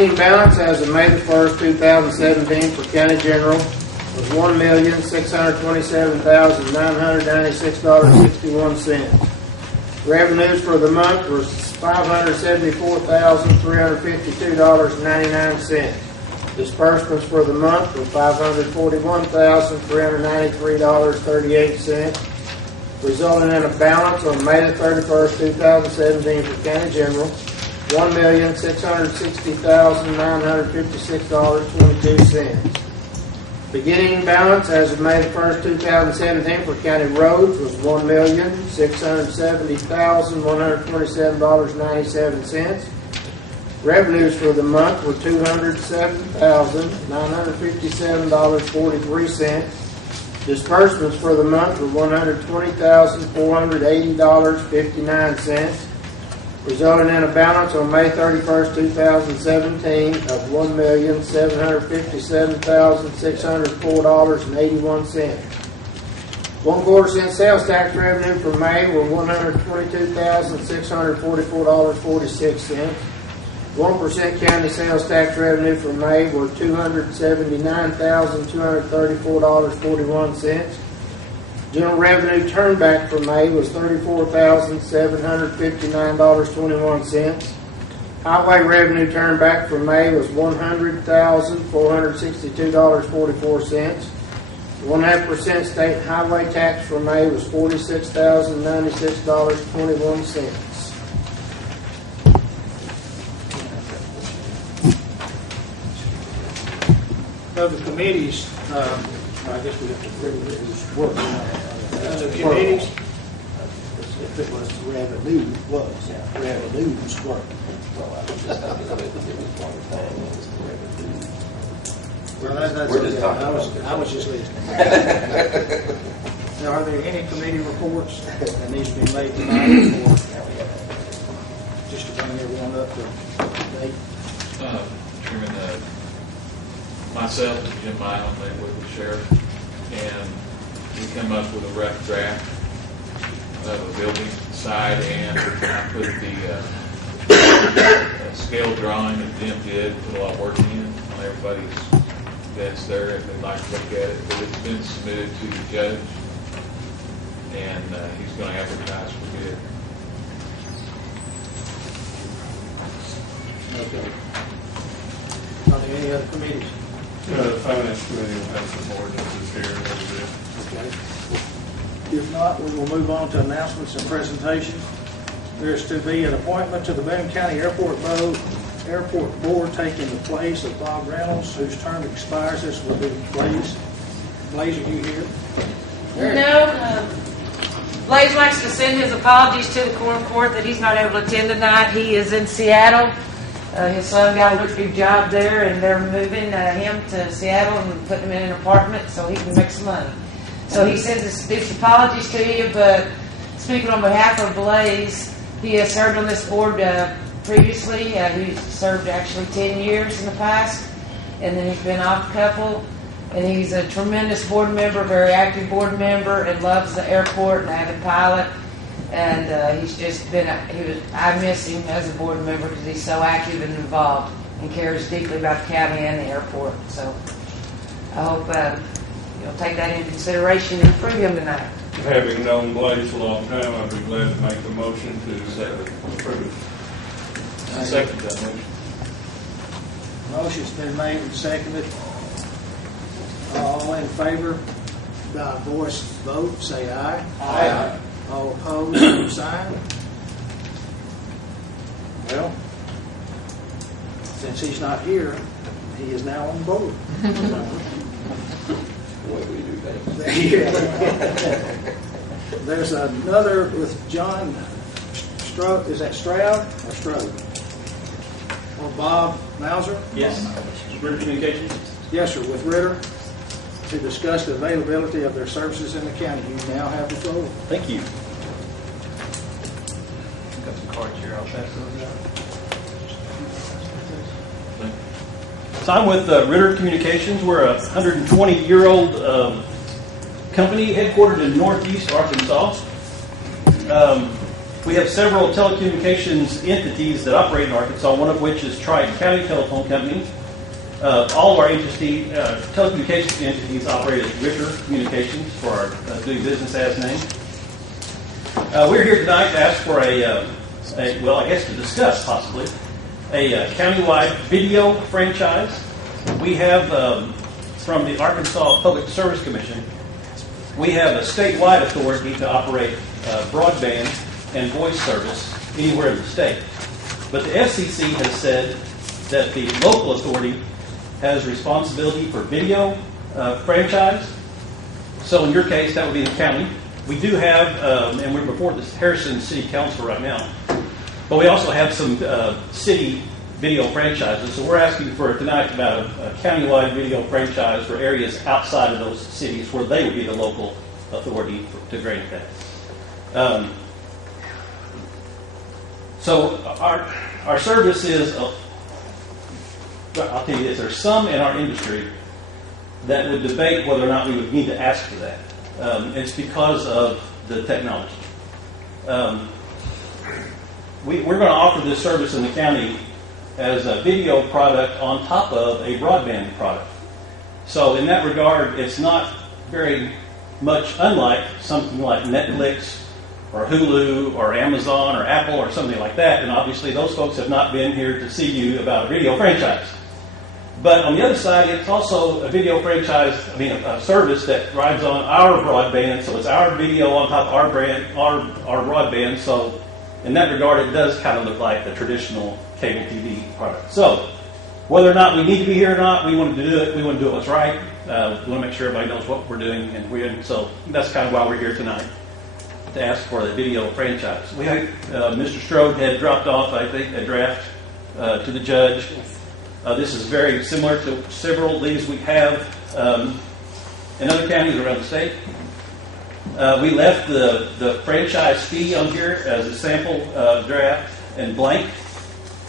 Beginning balance as of May the 1st, 2017 for County General was $1,627,996.61. Revenues for the month was $574,352.99. Disbursements for the month were $541,393.38, resulting in a balance on May the 31st, 2017 for County General, $1,660,956.22. Beginning balance as of May the 1st, 2017 for County Roads was $1,670,127.97. Revenues for the month were $207,957.43. Disbursements for the month were $120,480.59, resulting in a balance on May 31st, 2017 of $1,757,604.81. 1/4 cent sales tax revenue for May were $122,644.46. 1% county sales tax revenue for May were $279,234.41. General revenue turnback for May was $34,759.21. Highway revenue turnback for May was $100,462.44. 1.5% state highway tax for May was $46,096.21. Of the committees, I guess we have to really work on the committees. If it was revenue, revenues work. Well, that's We're just talking I was just listening. Now, are there any committee reports that needs to be made tonight, or just to bring everyone up to date? Chairman, myself and Jim Milam met with the sheriff, and we come up with a rough draft of a building side, and I put the scale drawing that Jim did, put a lot of work in on everybody's desk there if they'd like to look at it. But it's been submitted to the judge, and he's going to advertise for bid. Okay. Are there any other committees? The Finance Committee will have some more ordinances here in a little bit. Okay. If not, we will move on to announcements and presentations. There is to be an appointment to the Boone County Airport Board taking the place of Bob Reynolds, whose term expires. This will be Blaze. Blaze, are you here? No. Blaze likes to send his apologies to the Quorum Court that he's not able to attend tonight. He is in Seattle. His son got a lucrative job there, and they're moving him to Seattle and putting him in an apartment so he can make some money. So he sends his apologies to you, but speaking on behalf of Blaze, he has served on this board previously. He served actually 10 years in the past, and then he's been off a couple. And he's a tremendous board member, very active board member, and loves the airport and avid pilot. And he's just been, I miss him as a board member because he's so active and involved and cares deeply about the county and the airport. So I hope you'll take that into consideration and approve him tonight. Having known Blaze a long time, I'd be glad to make a motion to approve. I second that motion. Motion's been made and seconded. All in favor, by voice vote, say aye. Aye. All opposed, same sign. Well, since he's not here, he is now on board. The way we do things. There's another with John Stroud. Is that Stroud or Strode? Or Bob Mauser? Yes. Ritter Communications. Yes, sir, with Ritter, to discuss the availability of their services in the county. You now have the floor. Thank you. Got some cards here. I'll pass those out. So I'm with Ritter Communications. We're a 120-year-old company headquartered in Northeast Arkansas. We have several telecommunications entities that operate in Arkansas, one of which is Triton County Telephone Company. All of our telecommunications entities operate as Ritter Communications for our doing business as name. We're here tonight to ask for to discuss possibly a countywide video franchise. We have, from the Arkansas Public Service Commission, we have a statewide authority to operate broadband and voice service anywhere in the state. But the FCC has said that the local authority has responsibility for video franchise. So in your case, that would be the county. We do have, and we're before the Harrison City Council right now, but we also have some city video franchises. So we're asking for tonight about a countywide video franchise for areas outside of those cities where they would be the local authority to grant that. So our service is, I'll tell you this, there's some in our industry that would debate whether or not we would need to ask for that. It's because of the technology. We're going to offer this service in the county as a video product on top of a broadband product. So in that regard, it's not very much unlike something like Netflix or Hulu or Amazon or Apple or something like that. And obviously those folks have not been here to see you about a video franchise. But on the other side, it's also a video franchise, a service that rides on our broadband. So it's our video on top of our broadband. So in that regard, it does kind of look like the traditional cable TV product. So whether or not we need to be here or not, we want to do it. We want to do what's right. We want to make sure everybody knows what we're doing. So that's kind of why we're here tonight, to ask for the video franchise. We had Mr. Strode had dropped off, I think, a draft to the judge. This is very similar to several of these we have in other counties around the state. We left the franchise fee on here as a sample draft and blank.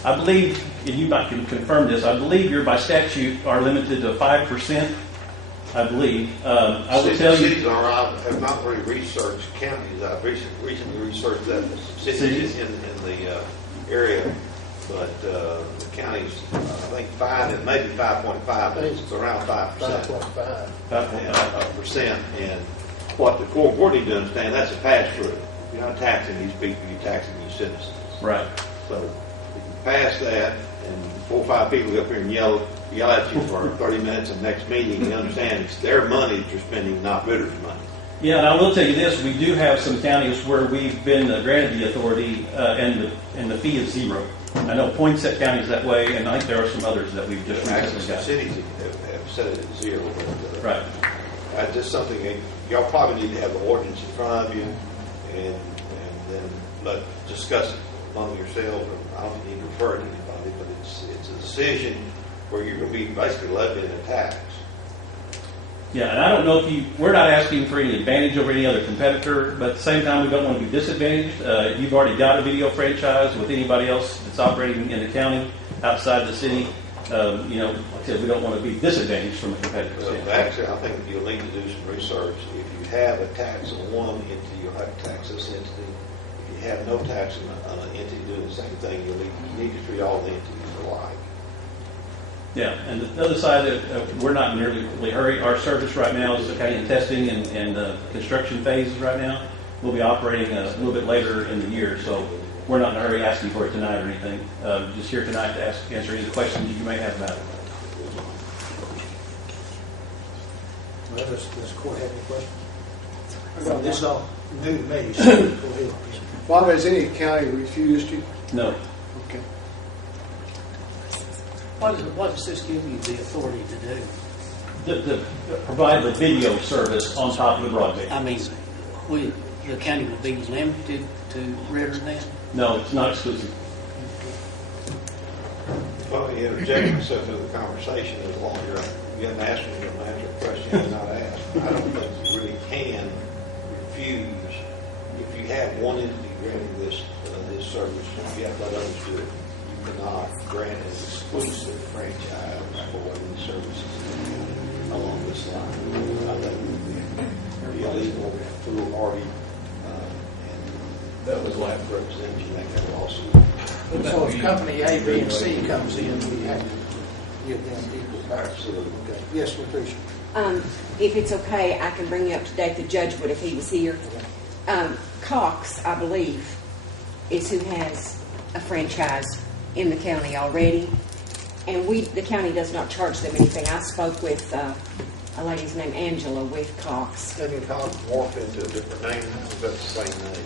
I believe, and you might can confirm this, I believe you're by statute are limited to 5%. I believe. I will tell you. Cities are, I have not really researched counties. I've recently researched that cities in the area, but the counties, I think 5 and maybe 5.5, but it's around 5%. 5.5%. And what the Quorum board need to understand, that's a pass-through. You're not taxing these people, you're taxing your citizens. Right. So if you pass that, and 4 or 5 people go up here and yell at you for 30 minutes in the next meeting, you understand it's their money that you're spending, not Ritter's money. Yeah, and I will tell you this, we do have some counties where we've been granted the authority and the fee is zero. I know Poinsett County is that way, and I think there are some others that we've just recently got. Cities have set it at zero. But, right. That's just something y'all probably need to have the ordinance in front of you and then discuss it among yourselves. I don't think you need to refer to anybody, but it's a decision where you're going to be basically levying a tax. Yeah, and I don't know we're not asking for any advantage over any other competitor, but at the same time, we don't want to be disadvantaged. You've already got a video franchise with anybody else that's operating in the county outside the city. Like I said, we don't want to be disadvantaged from a competitor. Well, actually, I think you'll need to do some research. If you have a tax on one entity, you'll have to tax this entity. If you have no tax on an entity doing the same thing, you need to treat all the entities alike. Yeah, and the other side, we're not in a really hurry. Our service right now is kind of in testing and construction phases right now. We'll be operating a little bit later in the year, so we're not in a hurry asking for it tonight or anything. Just here tonight to answer any questions you may have about it. Well, does the court have any questions? This is all new to me, so go ahead. Bob, has any county refused you? No. Okay. What does this give you the authority to do? To provide the video service on top of the broadband. I mean, the county would be limited to Ritter then? No, it's not exclusive. Well, you interject yourself into the conversation as long as you haven't asked me to answer a question you have not asked. I don't think you really can refuse if you have one entity granting this service. You have to let others do it. You cannot grant an exclusive franchise for these services along this line. I think it would be illegal, foolhardy, and That was like representing you make that lawsuit. So if company A, B, and C comes in, we have to give them equal power. Absolutely. Okay. Yes, Lucretia. If it's okay, I can bring you up to date. The judge would if he was here. Cox, I believe, is who has a franchise in the county already, and the county does not charge them anything. I spoke with a lady's named Angela with Cox. Didn't Cox morph into a different name? Is that the same name?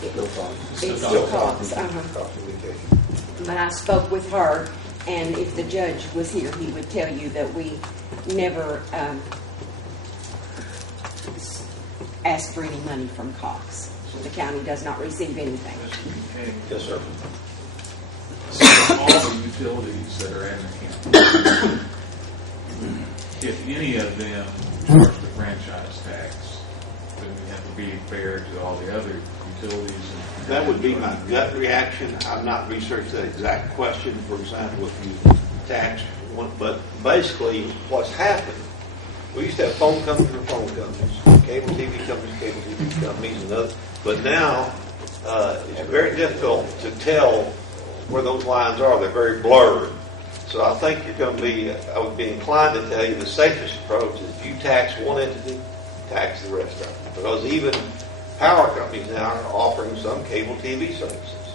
It's still Cox. Cox Communications. But I spoke with her, and if the judge was here, he would tell you that we never ask for any money from Cox. The county does not receive anything. Yes, sir. So all the utilities that are in the county, if any of them charge the franchise tax, then we have to be fair to all the other utilities. That would be my gut reaction. I've not researched that exact question. For example, if you tax one, but basically what's happened, we used to have phone companies or phone companies, cable TV companies, and others. But now it's very difficult to tell where those lines are. They're very blurred. So I think you're going to be, I would be inclined to tell you the safest approach is if you tax one entity, tax the rest of them. Because even power companies now are offering some cable TV services.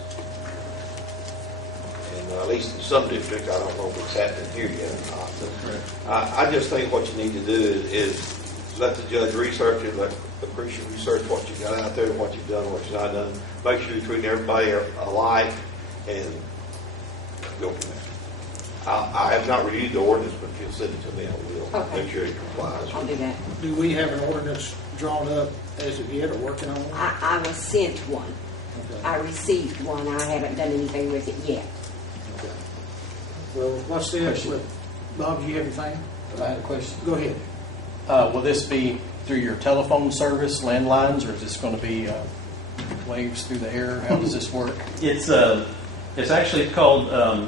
And at least in some districts, I don't know if it's happening here yet or not. But I just think what you need to do is let the judge research it, let the preacher research what you got out there, what you've done, what you've not done. Make sure you're treating everybody alike and go from there. I have not reviewed the ordinance, but if you'll send it to me, I will. Okay. Make sure it complies. I'll do that. Do we have an ordinance drawn up as of yet or working on one? I was sent one. Okay. I received one. I haven't done anything with it yet. Okay. Well, what's this? Bob, do you have anything? I had a question. Go ahead. Will this be through your telephone service, landlines, or is this going to be waves through the air? How does this work? It's actually called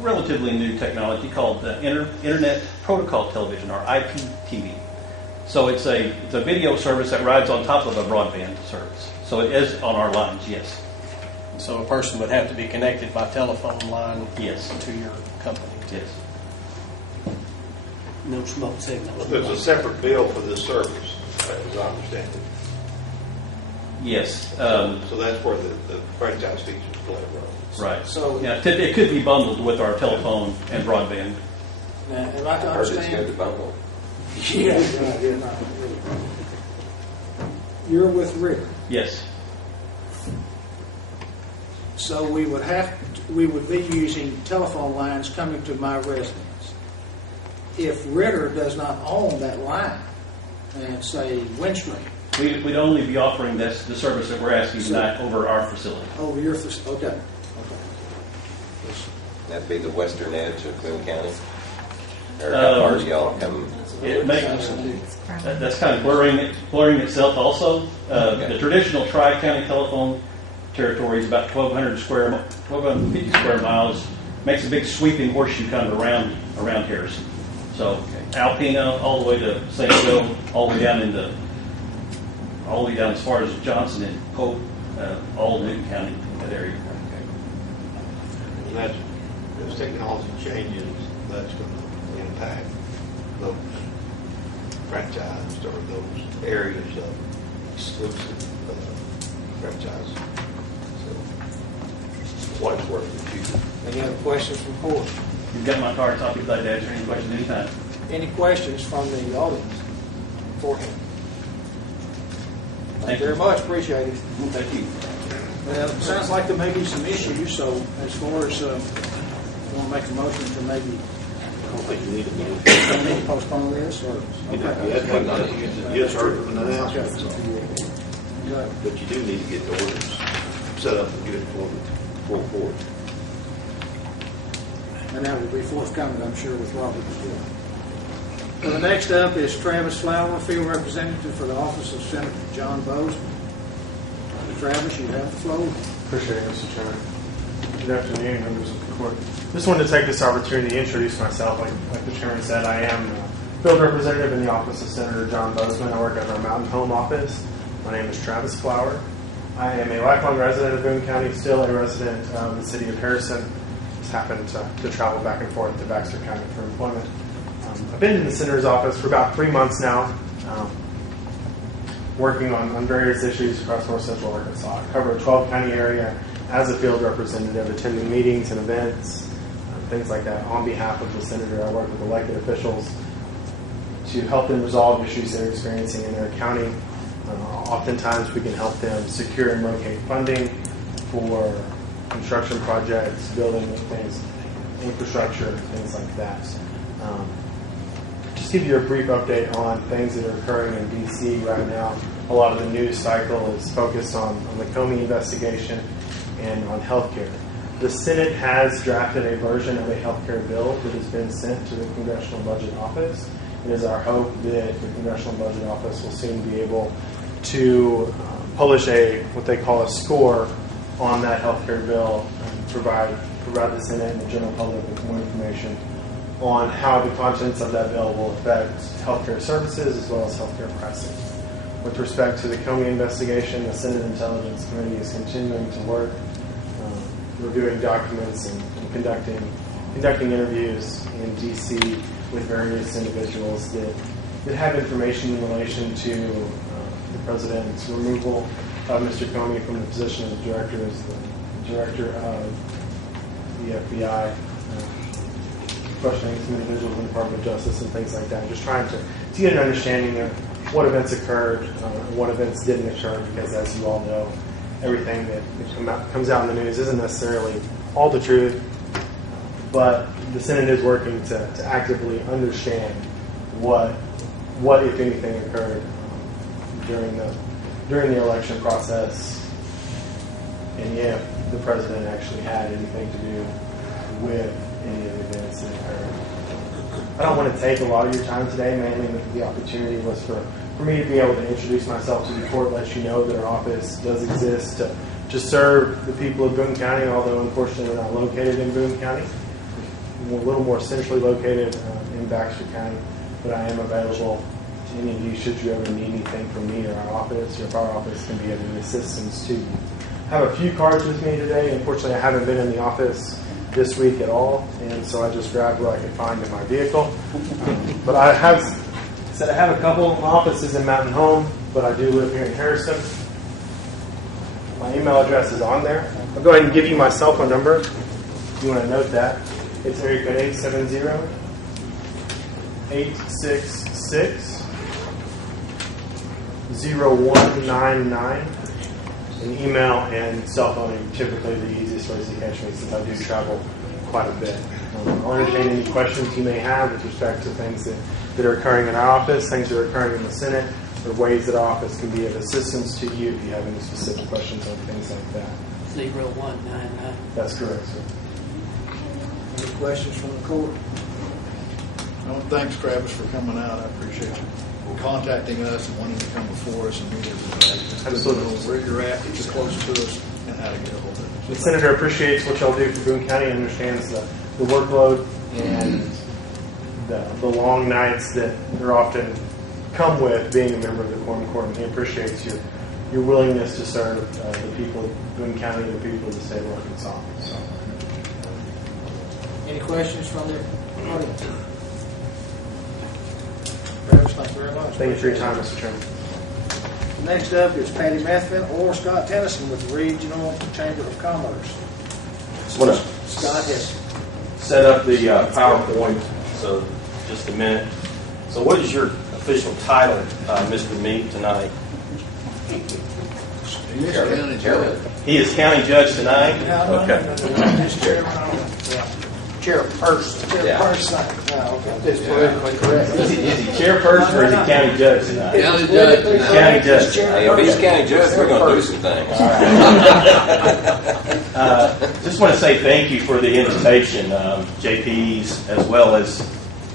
relatively new technology called Internet Protocol Television, or IPTV. So it's a video service that rides on top of a broadband service. So it is on our lines, yes. So a person would have to be connected by telephone line Yes. to your company. Yes. No smoke signals. There's a separate bill for this service, as I understand it. Yes. So that's where the franchise features play a role. Right. So- yeah, it could be bundled with our telephone and broadband. Now, am I to understand? bundle. Yeah, right, yeah, not really. You're with Ritter, Yes. so we would be using telephone lines coming to my residence. If Ritter does not own that line, and say Windstream, We'd only be offering the service that we're asking tonight over our facility. over your, okay. That'd be the western edge of Boone County? Or how far do y'all come? It makes that's kind of blurring itself also. The traditional tri-county telephone territory is about 1,250 square miles. Makes a big sweeping horseshoe kind of around Harrison. So Alpena all the way to St. Joe, all the way down as far as Johnson and Pope, all Newton County, that area. And that's, as technology changes, that's going to impact those franchised or those areas of exclusive franchise. So, what it's worth in the future. Any other questions from the board? You've got my card, so I'll be glad to answer any questions anytime. Any questions from the audience for him? Thank you very much, appreciate it. Thank you. Well, it sounds like there may be some issues, so as far as, you want to make a motion to maybe I don't think you need to postpone this, or? You just heard of an announcement, so. Good. But you do need to get the orders set up and get it full forward. And that will be forthcoming, I'm sure, with Robert as well. The next up is Travis Flower, field representative for the office of Senator John Bozeman. Travis, you have the floor. Appreciate it, Mr. Chairman. Good afternoon, members of the court. Just wanted to take this opportunity to introduce myself. Like the chairman said, I am a field representative in the office of Senator John Bozeman. I work at our Mountain Home office. My name is Travis Flower. I am a lifelong resident of Boone County, still a resident of the city of Harrison. Just happened to travel back and forth to Baxter County for employment. I've been in the senator's office for about 3 months now, working on various issues across north central Arkansas. I cover a 12-county area as a field representative, attending meetings and events, things like that. On behalf of the senator, I work with elected officials to help them resolve issues they're experiencing in their county. Oftentimes, we can help them secure and locate funding for construction projects, building things, infrastructure, things like that. Just give you a brief update on things that are occurring in D.C. right now. A lot of the news cycle is focused on the Comey investigation and on healthcare. The Senate has drafted a version of a healthcare bill that has been sent to the Congressional Budget Office. It is our hope that the Congressional Budget Office will soon be able to publish what they call a score on that healthcare bill and provide the Senate and the general public with more information on how the contents of that bill will affect healthcare services as well as healthcare pricing. With respect to the Comey investigation, the Senate Intelligence Committee is continuing to work, reviewing documents and conducting interviews in D.C. with various individuals that have information in relation to the president's removal of Mr. Comey from the position of director of the FBI, questioning some individuals in the Department of Justice and things like that. Just trying to get an understanding of what events occurred and what events didn't occur, because as you all know, everything that comes out in the news isn't necessarily all the truth, but the Senate is working to actively understand what if anything occurred during the election process, and if the president actually had anything to do with any of the events that occurred. I don't want to take a lot of your time today. Mainly the opportunity was for me to be able to introduce myself to the court, let you know that our office does exist to serve the people of Boone County, although unfortunately we're not located in Boone County. We're a little more centrally located in Baxter County, but I am available to any of you should you ever need anything from me or our office, or if our office can be of any assistance to you. I have a few cards with me today. Unfortunately, I haven't been in the office this week at all, and so I just grabbed what I could find in my vehicle. But I have a couple of offices in Mountain Home, but I do live here in Harrison. My email address is on there. I'll go ahead and give you my cell phone number if you want to note that. It's area code 870-866-0199. An email and cell phone are typically the easiest ways to catch me, since I do travel quite a bit. I'll entertain any questions you may have with respect to things that are occurring in our office, things that are occurring in the Senate, or ways that our office can be of assistance to you if you have any specific questions on things like that. 0199. That's correct, sir. Any questions from the court? Well, thanks, Travis, for coming out. I appreciate you contacting us and wanting to come before us and meet us. Absolutely. Where you're at, get close to us, and how to get a hold of us. The Senator appreciates what y'all do for Boone County, understands the workload and the long nights that are often come with being a member of the Quorum. He appreciates your willingness to serve the people of Boone County and the people of the state of Arkansas. So. Any questions from the audience? Travis, thank you very much. Thank you for your time, Mr. Chairman. Next up is Patty Methvin or Scott Tennyson with the Regional Chamber of Commerce. Scott has set up the PowerPoint, so just a minute. So what is your official title, Mr. Meek, tonight? He is county judge. He is county judge tonight? Okay. Chairperson. It's politically correct. Is he chairperson or is he county judge tonight? County judge tonight. County judge. Hey, if he's county judge, we're going to do some things. Just want to say thank you for the invitation, JP's, as well as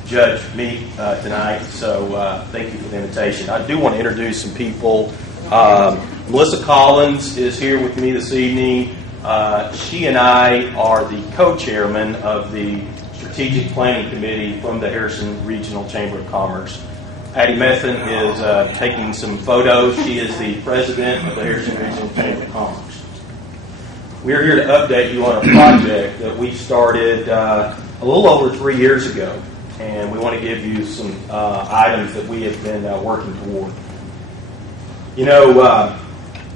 Judge Meek tonight. So thank you for the invitation. I do want to introduce some people. Melissa Collins is here with me this evening. She and I are the co-chairmen of the Strategic Planning Committee from the Harrison Regional Chamber of Commerce. Patty Methven is taking some photos. She is the president of the Harrison Regional Chamber of Commerce. We're here to update you on a project that we started a little over 3 years ago, and we want to give you some items that we have been working toward. You know,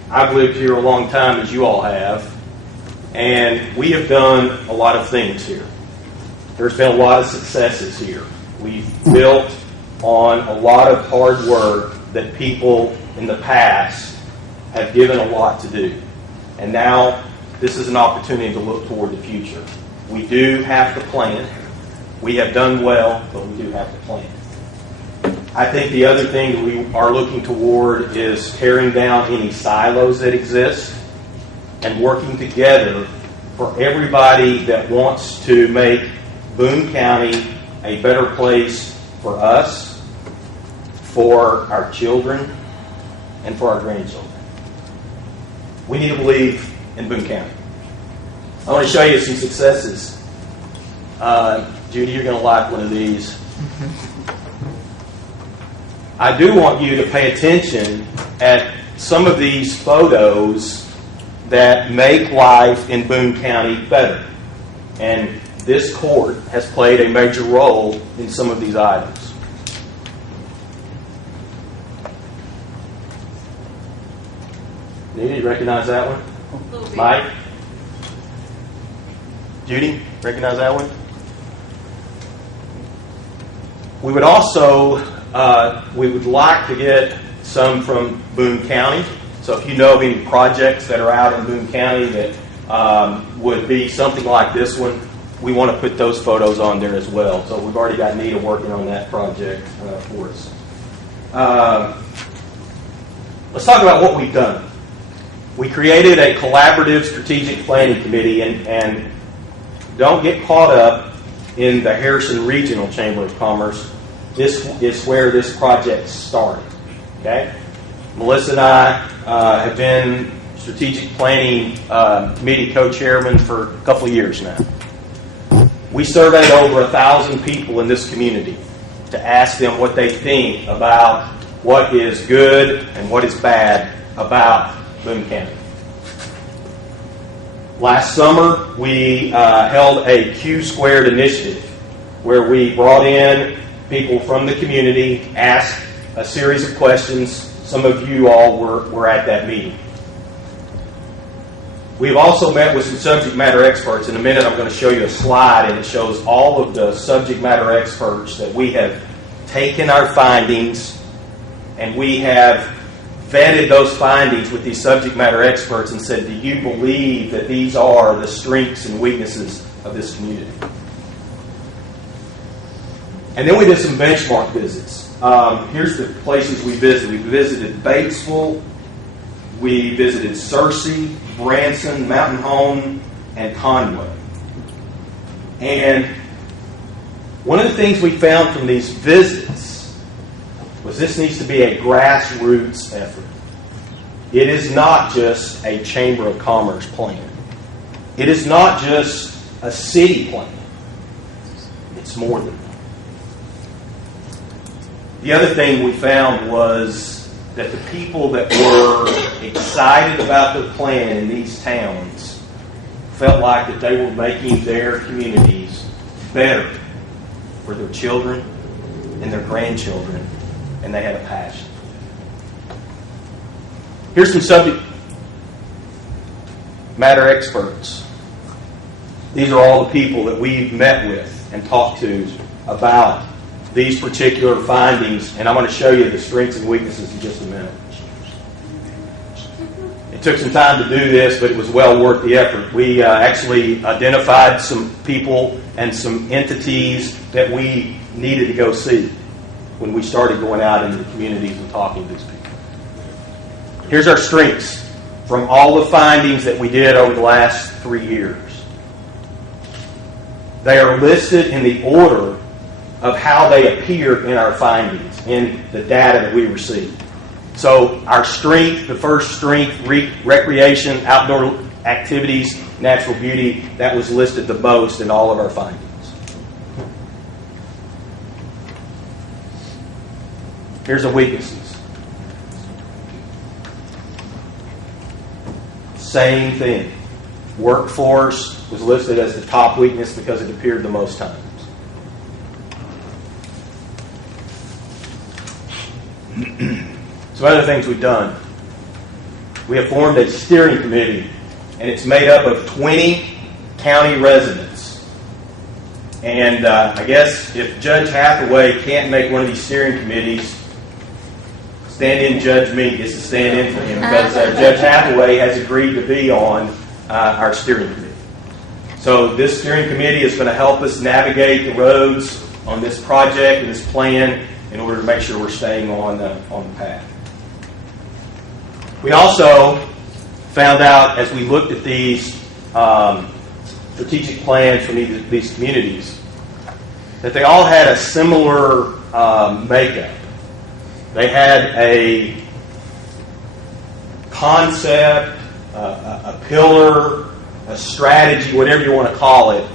I've lived here a long time, as you all have, and we have done a lot of things here. There's been a lot of successes here. We've built on a lot of hard work that people in the past have given a lot to do. And now this is an opportunity to look toward the future. We do have to plan. We have done well, but we do have to plan. I think the other thing that we are looking toward is tearing down any silos that exist and working together for everybody that wants to make Boone County a better place for us, for our children, and for our grandchildren. We need to believe in Boone County. I want to show you some successes. Judy, you're going to like one of these. I do want you to pay attention at some of these photos that make life in Boone County better. And this court has played a major role in some of these items. Judy, you recognize that one? Mike? Judy, recognize that one? We would also, we would like to get some from Boone County. So if you know of any projects that are out in Boone County that would be something like this one, we want to put those photos on there as well. So we've already got Nita working on that project for us. Let's talk about what we've done. We created a collaborative strategic planning committee, and don't get caught up in the Harrison Regional Chamber of Commerce. This is where this project started. Okay? Melissa and I have been strategic planning committee co-chairman for a couple of years now. We surveyed over 1,000 people in this community to ask them what they think about what is good and what is bad about Boone County. Last summer, we held a Q Squared initiative where we brought in people from the community, asked a series of questions. Some of you all were at that meeting. We've also met with some subject matter experts. In a minute, I'm going to show you a slide, and it shows all of the subject matter experts that we have taken our findings, and we have vetted those findings with these subject matter experts and said, do you believe that these are the strengths and weaknesses of this community? And then we did some benchmark visits. Here's the places we visited. We visited Batesville, we visited Searcy, Branson, Mountain Home, and Conway. And one of the things we found from these visits was this needs to be a grassroots effort. It is not just a Chamber of Commerce plan. It is not just a city plan. It's more than that. The other thing we found was that the people that were excited about the plan in these towns felt like that they were making their communities better for their children and their grandchildren, and they had a passion. Here's some subject matter experts. These are all the people that we've met with and talked to about these particular findings, and I'm going to show you the strengths and weaknesses in just a minute. It took some time to do this, but it was well worth the effort. We actually identified some people and some entities that we needed to go see when we started going out into the communities and talking to these people. Here's our strengths from all the findings that we did over the last 3 years. They are listed in the order of how they appear in our findings, in the data that we received. So our strength, the first strength, recreation, outdoor activities, natural beauty, that was listed the most in all of our findings. Here's the weaknesses. Same thing. Workforce was listed as the top weakness because it appeared the most times. Some other things we've done. We have formed a steering committee, and it's made up of 20 county residents. And I guess if Judge Hathaway can't make one of these steering committees, stand-in Judge Meek gets to stand in for him because Judge Hathaway has agreed to be on our steering committee. So this steering committee is going to help us navigate the roads on this project and this plan in order to make sure we're staying on the path. We also found out as we looked at these strategic plans from these communities that they all had a similar makeup. They had a concept, a pillar, a strategy, whatever you want to call it.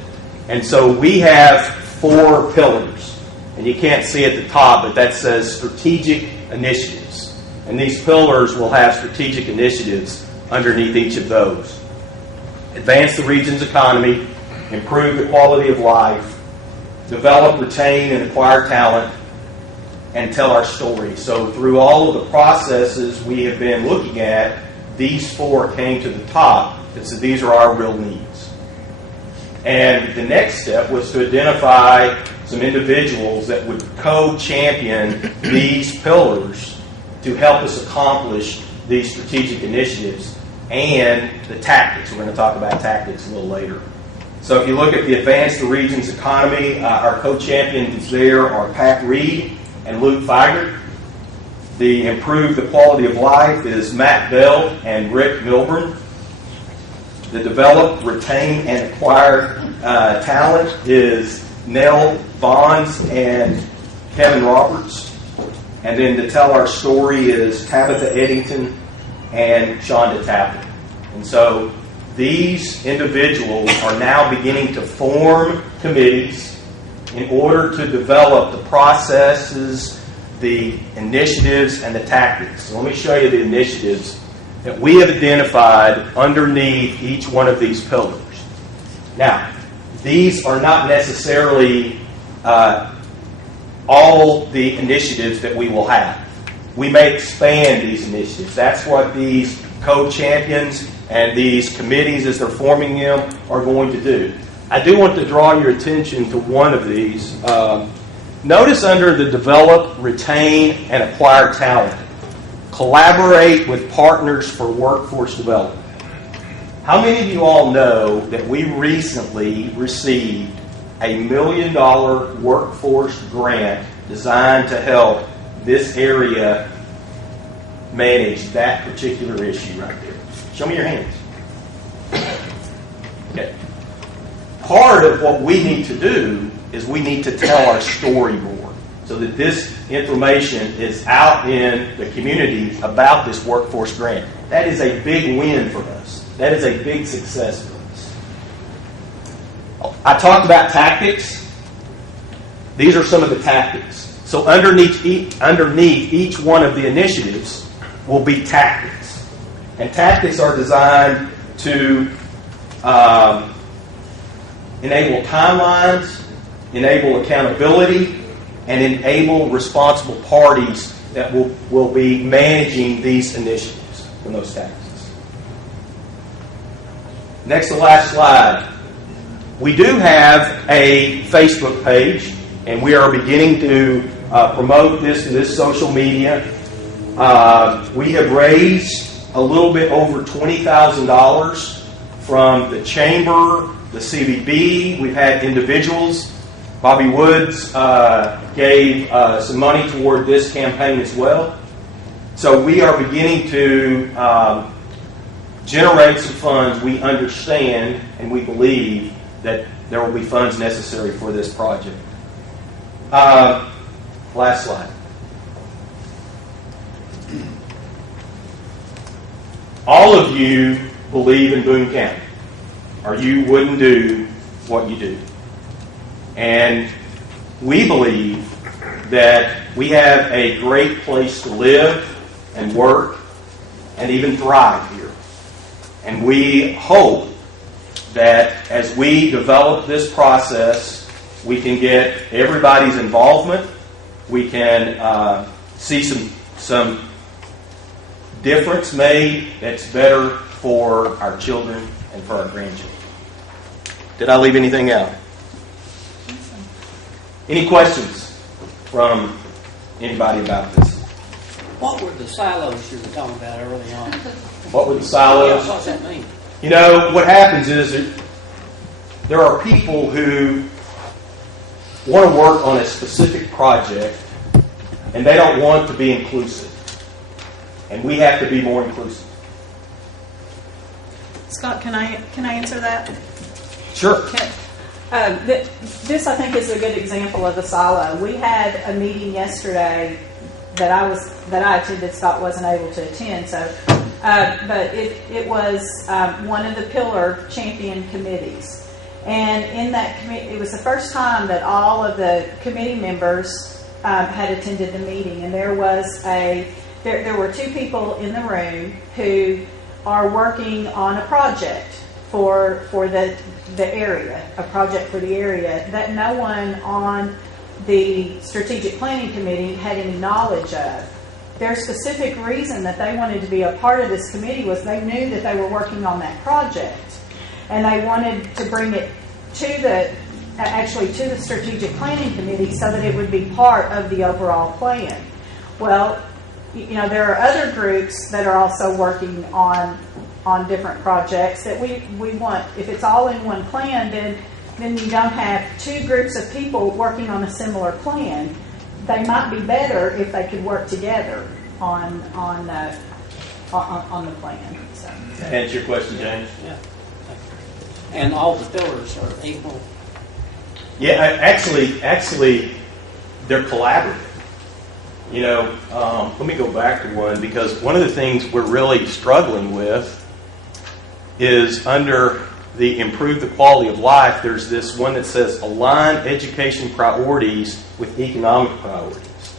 And so we have 4 pillars. And you can't see at the top, but that says strategic initiatives. And these pillars will have strategic initiatives underneath each of those. Advance the region's economy, improve the quality of life, develop, retain, and acquire talent, and tell our story. So through all of the processes we have been looking at, these 4 came to the top and said these are our real needs. And the next step was to identify some individuals that would co-champion these pillars to help us accomplish these strategic initiatives and the tactics. We're going to talk about tactics a little later. So if you look at the Advance the Region's Economy, our co-champions there are Pat Reed and Luke Feigert. The Improve the Quality of Life is Matt Bell and Rick Milburn. The Develop, Retain, and Acquire Talent is Nell Bonds and Kevin Roberts. And then to tell our story is Tabitha Eddington and Shonda Taplin. And so these individuals are now beginning to form committees in order to develop the processes, the initiatives, and the tactics. So let me show you the initiatives that we have identified underneath each one of these pillars. Now, these are not necessarily all the initiatives that we will have. We may expand these initiatives. That's what these co-champions and these committees, as they're forming them, are going to do. I do want to draw your attention to one of these. Notice under the Develop, Retain, and Acquire Talent, collaborate with partners for workforce development. How many of you all know that we recently received a $1 million workforce grant designed to help this area manage that particular issue right there? Show me your hands. Okay. Part of what we need to do is we need to tell our story more so that this information is out in the community about this workforce grant. That is a big win for us. That is a big success for us. I talked about tactics. These are some of the tactics. So underneath each one of the initiatives will be tactics. And tactics are designed to enable timelines, enable accountability, and enable responsible parties that will be managing these initiatives from those tactics. Next to last slide. We do have a Facebook page, and we are beginning to promote this to this social media. We have raised a little bit over $20,000 from the Chamber, the CVB. We've had individuals. Bobby Woods gave some money toward this campaign as well. So we are beginning to generate some funds. We understand and we believe that there will be funds necessary for this project. Last slide. All of you believe in Boone County, or you wouldn't do what you do. And we believe that we have a great place to live and work and even thrive here. And we hope that as we develop this process, we can get everybody's involvement. We can see some difference made that's better for our children and for our grandchildren. Did I leave anything out? Any questions from anybody about this? What were the silos you were talking about early on? What were the silos? What does that mean? You know, what happens is there are people who want to work on a specific project and they don't want to be inclusive. And we have to be more inclusive. Scott, can I answer that? Sure. This, I think, is a good example of a silo. We had a meeting yesterday that I attended. Scott wasn't able to attend, so but it was one of the pillar champion committees, and in that committee, it was the first time that all of the committee members had attended the meeting, and there were two people in the room who are working on a project for the area, a project for the area that no one on the strategic planning committee had any knowledge of. Their specific reason that they wanted to be a part of this committee was they knew that they were working on that project, and they wanted to bring it to the strategic planning committee so that it would be part of the overall plan. Well, you know, there are other groups that are also working on different projects that we want. If it's all in one plan, then you don't have two groups of people working on a similar plan. They might be better if they could work together on the plan. So. To answer your question, James? Yeah. And all the pillars are equal? Yeah, actually, they're collaborative. You know, let me go back to one, because one of the things we're really struggling with is under the improve the quality of life, there's this one that says align education priorities with economic priorities.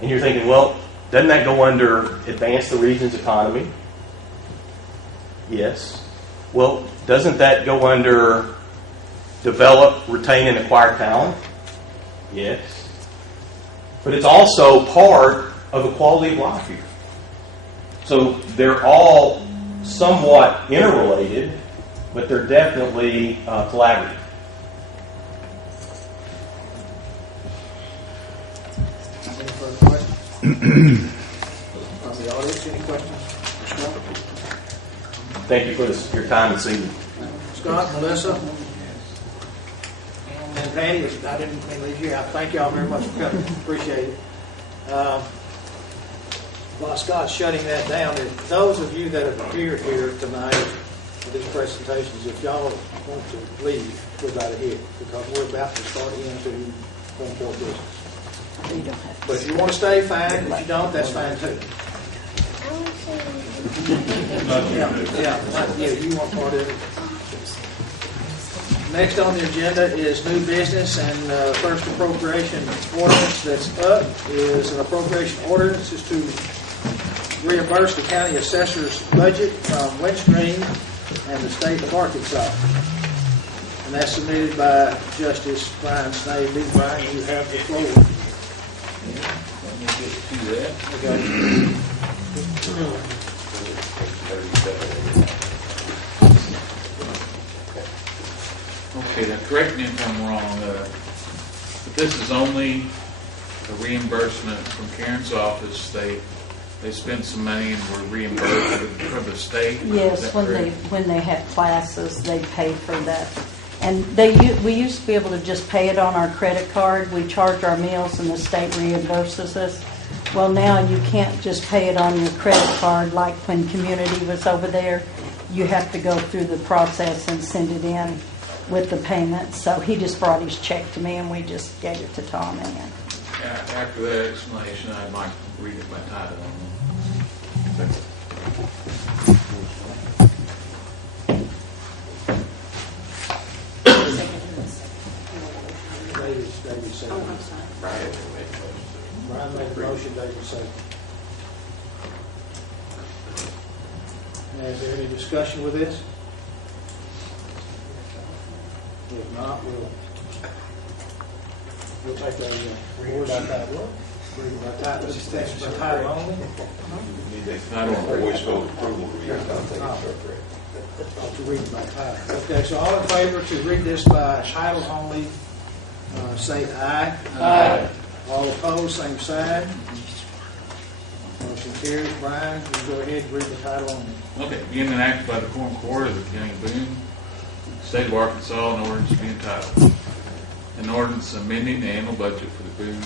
And you're thinking, well, doesn't that go under advance the region's economy? Yes. Well, doesn't that go under develop, retain, and acquire talent? Yes. But it's also part of the quality of life here. So they're all somewhat interrelated, but they're definitely collaborative. Any further questions? From the audience, any questions for Scott? Thank you for your time this evening. Scott, Melissa, and Patty, I didn't mean to leave you out. Thank y'all very much for coming. Appreciate it. While Scott's shutting that down, those of you that have appeared here tonight for these presentations, if y'all want to leave, go right ahead, because we're about to start into one more business. You don't have to. But if you want to stay, fine. If you don't, that's fine too. Yeah, you want part of it. Next on the agenda is new business, and first appropriation ordinance that's up is an appropriation ordinance is to reimburse the county assessor's budget from Windstream and the state of Arkansas. And that's submitted by Justice Brian Snave. Big Brian, you have the floor. Let me get to that. Okay, now correct me if I'm wrong, but this is only a reimbursement from Karen's office. They spent some money and were reimbursed from the state. Yes, when they have classes, they pay for that. And we used to be able to just pay it on our credit card. We charge our meals and the state reimburses us. Well, now you can't just pay it on your credit card like when Community was over there. You have to go through the process and send it in with the payment. So he just brought his check to me and we just gave it to Tom. And after that explanation, I'd like to read it by title only. David David said. Oh, I'm sorry. Brian made the motion, David said. Now, is there any discussion with this? If not, we'll take a, read by title. Read by title, this is text by title only. Voice vote approval. To read by title. Okay, so all in favor to read this by title only, say aye. Aye. All opposed, same sign. Motion carries. Brian, you can go ahead and read the title only. Okay, being enacted by the Quorum Court of the County of Boone, State of Arkansas, an ordinance to be entitled, an ordinance amending the annual budget for the Boone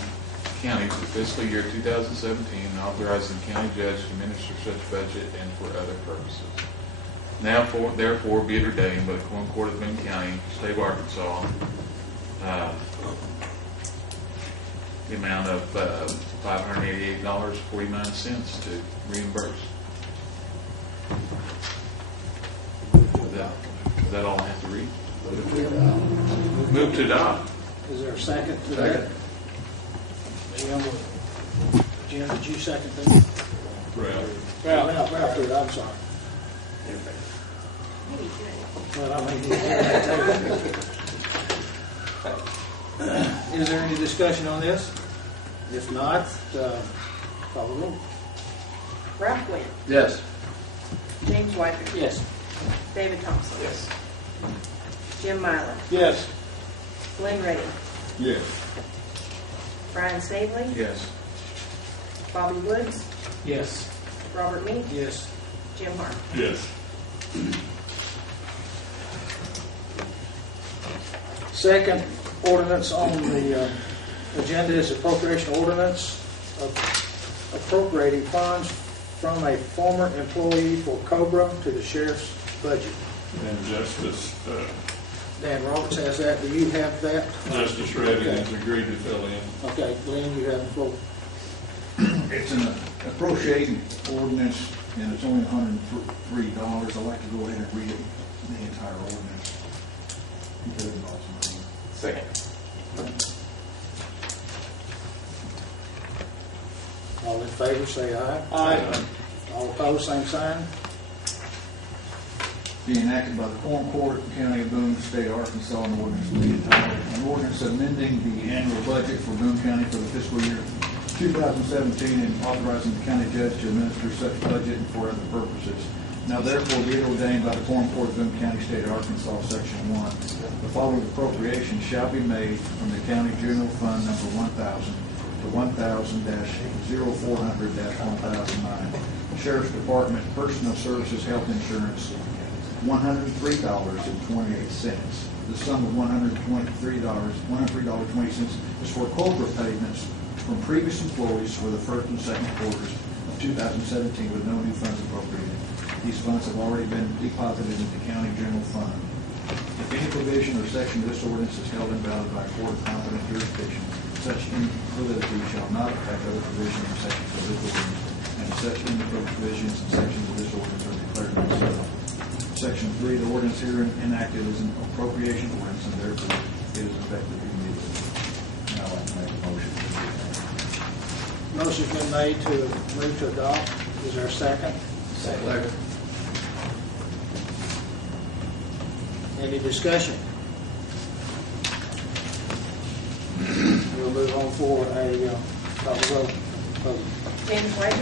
County for the fiscal year 2017, and authorizing the county judge to administer such budget and for other purposes. Now, therefore, be it ordained by the Quorum Court of Boone County, State of Arkansas, the amount of $588.49 to reimburse. Is that all I have to read? Move to adopt. Is there a second to that? Jim, did you second that? Ralph did, I'm sorry. Well, I mean, is there any discussion on this? If not, call the roll. Ralph Wynn. Yes. James White. Yes. David Thompson. Yes. Jim Myler. Yes. Glenn Reddy. Yes. Brian Staveley. Yes. Bobby Woods. Yes. Robert Meek. Yes. Jim Hart. Yes. Second ordinance on the agenda is appropriation ordinance of appropriating funds from a former employee for Cobra to the sheriff's budget. And Justice, Dan Roberts has that. Do you have that? Justice Redding has agreed to fill in. Okay, Glenn, you have the floor. It's an appropriation ordinance, and it's only $103. I'd like to go ahead and read it, the entire ordinance. Because it's awesome. Second. All in favor, say aye. Aye. All opposed, same sign. Being enacted by the Quorum Court, County of Boone, State of Arkansas, an ordinance to be entitled, an ordinance amending the annual budget for Boone County for the fiscal year 2017 and authorizing the county judge to administer such budget and for other purposes. Now therefore be it ordained by the Quorum Court of Boone County, State of Arkansas, Section 1, the following appropriations shall be made from the county general fund number 1000 to 1000-0400-1009. Sheriff's Department Personal Services Health Insurance, $103.28. The sum of $103.20 is for COBRA payments from previous employees for the first and second quarters of 2017 with no new funds appropriated. These funds have already been deposited into the county general fund. If any provision or section of this ordinance is held invalid by a court of competent jurisdiction, such invalidity shall not affect other provisions or sections of this ordinance, and such inappropriate provisions and sections of this ordinance are declared unsettled. Section 3, the ordinance here enacted is an appropriation ordinance, and therefore it is effective immediately. Now I'd like to make a motion. Motion's been made to move to adopt. Is there a second? Second. Any discussion? We'll move on for a call the roll. Vote. James White.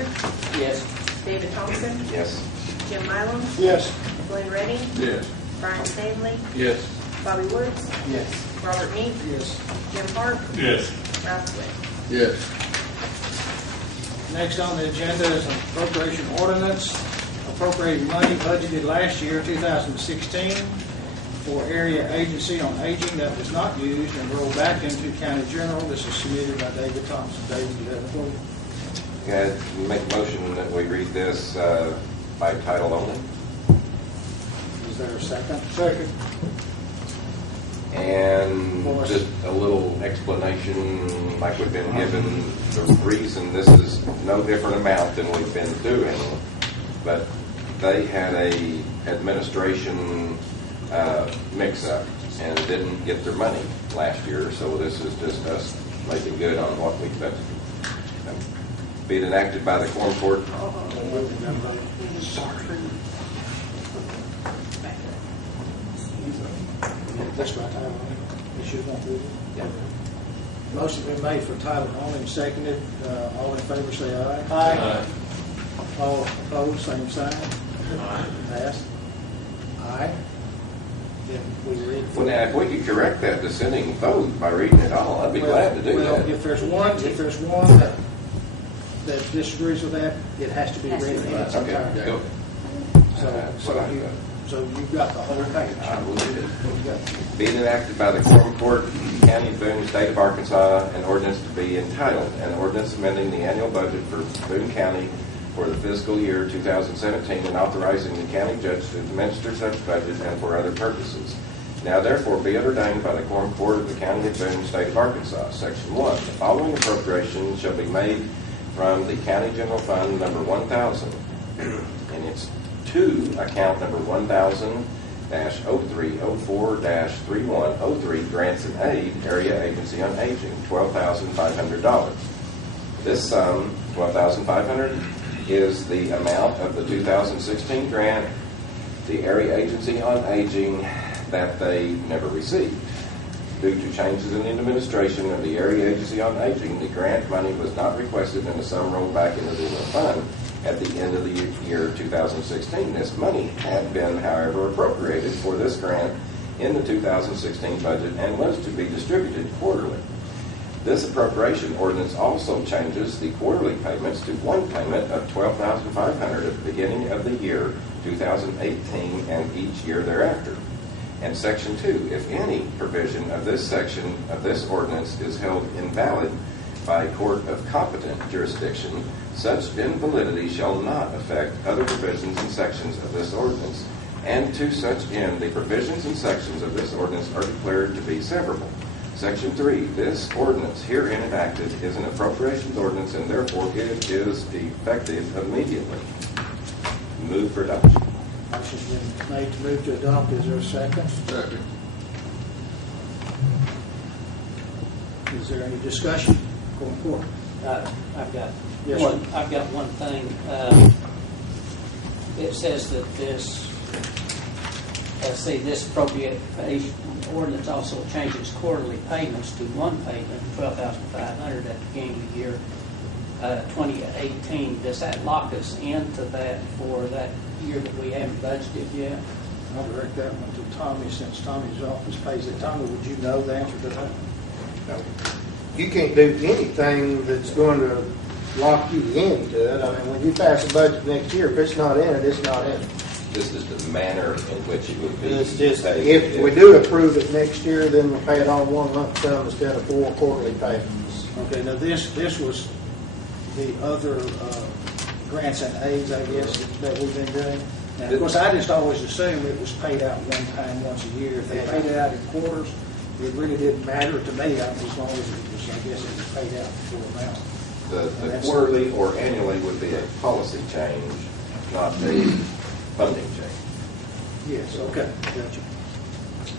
Yes. David Thompson. Yes. Jim Myler. Yes. Glenn Reddy. Yes. Brian Staveley. Yes. Bobby Woods. Yes. Robert Meek. Yes. Jim Hart. Yes. Ralph Wynn. Yes. Next on the agenda is an appropriation ordinance appropriating money budgeted last year, 2016, for area agency on aging that was not used and rolled back into county general. This is submitted by David Thompson. David, you have the floor. Yeah, make a motion that we read this by title only. Is there a second? Second. And just a little explanation, like we've been given, the reason this is no different amount than we've been doing, but they had a administration mix-up and didn't get their money last year, so this is just us making good on what we budgeted. Be it enacted by the Quorum Court. That's by title only. This year's not through. Yeah. Motion been made for title only and seconded. All in favor say aye. Aye. All opposed, same sign. Aye. Passed. Aye. Then we read. Well, now, if we could correct that dissenting vote by reading it all, I'd be glad to do Well, that. if there's one that disagrees with that, it has to be read in its Okay, entirety. go. So you've got the whole package. I will do it. You got it. Being enacted by the Quorum Court, County of Boone, State of Arkansas, an ordinance to be entitled, an ordinance amending the annual budget for Boone County for the fiscal year 2017 and authorizing the county judge to administer such budget and for other purposes. Now therefore be it ordained by the Quorum Court of the County of Boone, State of Arkansas, Section 1, the following appropriations shall be made from the County General Fund number 1000, and it's to account number 1000-0304-3103, Grants and Aid, Area Agency on Aging, $12,500. This sum, $12,500, is the amount of the 2016 grant, the Area Agency on Aging, that they never received. Due to changes in the administration of the Area Agency on Aging, the grant money was not requested and the sum rolled back into the fund at the end of the year 2016. This money had been, however, appropriated for this grant in the 2016 budget and was to be distributed quarterly. This appropriation ordinance also changes the quarterly payments to one payment of $12,500 at the beginning of the year 2018 and each year thereafter. And Section 2, if any provision of this section of this ordinance is held invalid by a court of competent jurisdiction, such invalidity shall not affect other provisions and sections of this ordinance, and to such end the provisions and sections of this ordinance are declared to be severable. Section 3, this ordinance herein enacted is an appropriations ordinance and therefore it is effective immediately. Move for adoption. Motion's been made to move to adopt. Is there a second? Second. Is there any discussion? Going forward. I've got Yes, one. sir. I've got one thing. It says that this. This appropriation ordinance also changes quarterly payments to one payment, $12,500 at the beginning of the year 2018. Does that lock us into that for that year that we haven't budgeted yet? I'll direct that one to Tommy since Tommy's office pays it. Tommy, would you know the answer to that? You can't do anything that's going to lock you into it. I mean, when you pass a budget next year, if it's not in it, it's not in it. This is the manner in which it would be It's just, paid. if we do approve it next year, then we'll pay it all one lump sum instead of 4 quarterly payments. Okay, now this was the other grants and aids, I guess, that we've been doing. Now, of course, I just always assumed it was paid out one time, once a year. If they paid it out in quarters, it really didn't matter to me, as long as it was, I guess, it was paid out the full amount. The quarterly or annually would be a policy change, not a funding change. Yes, okay, gotcha.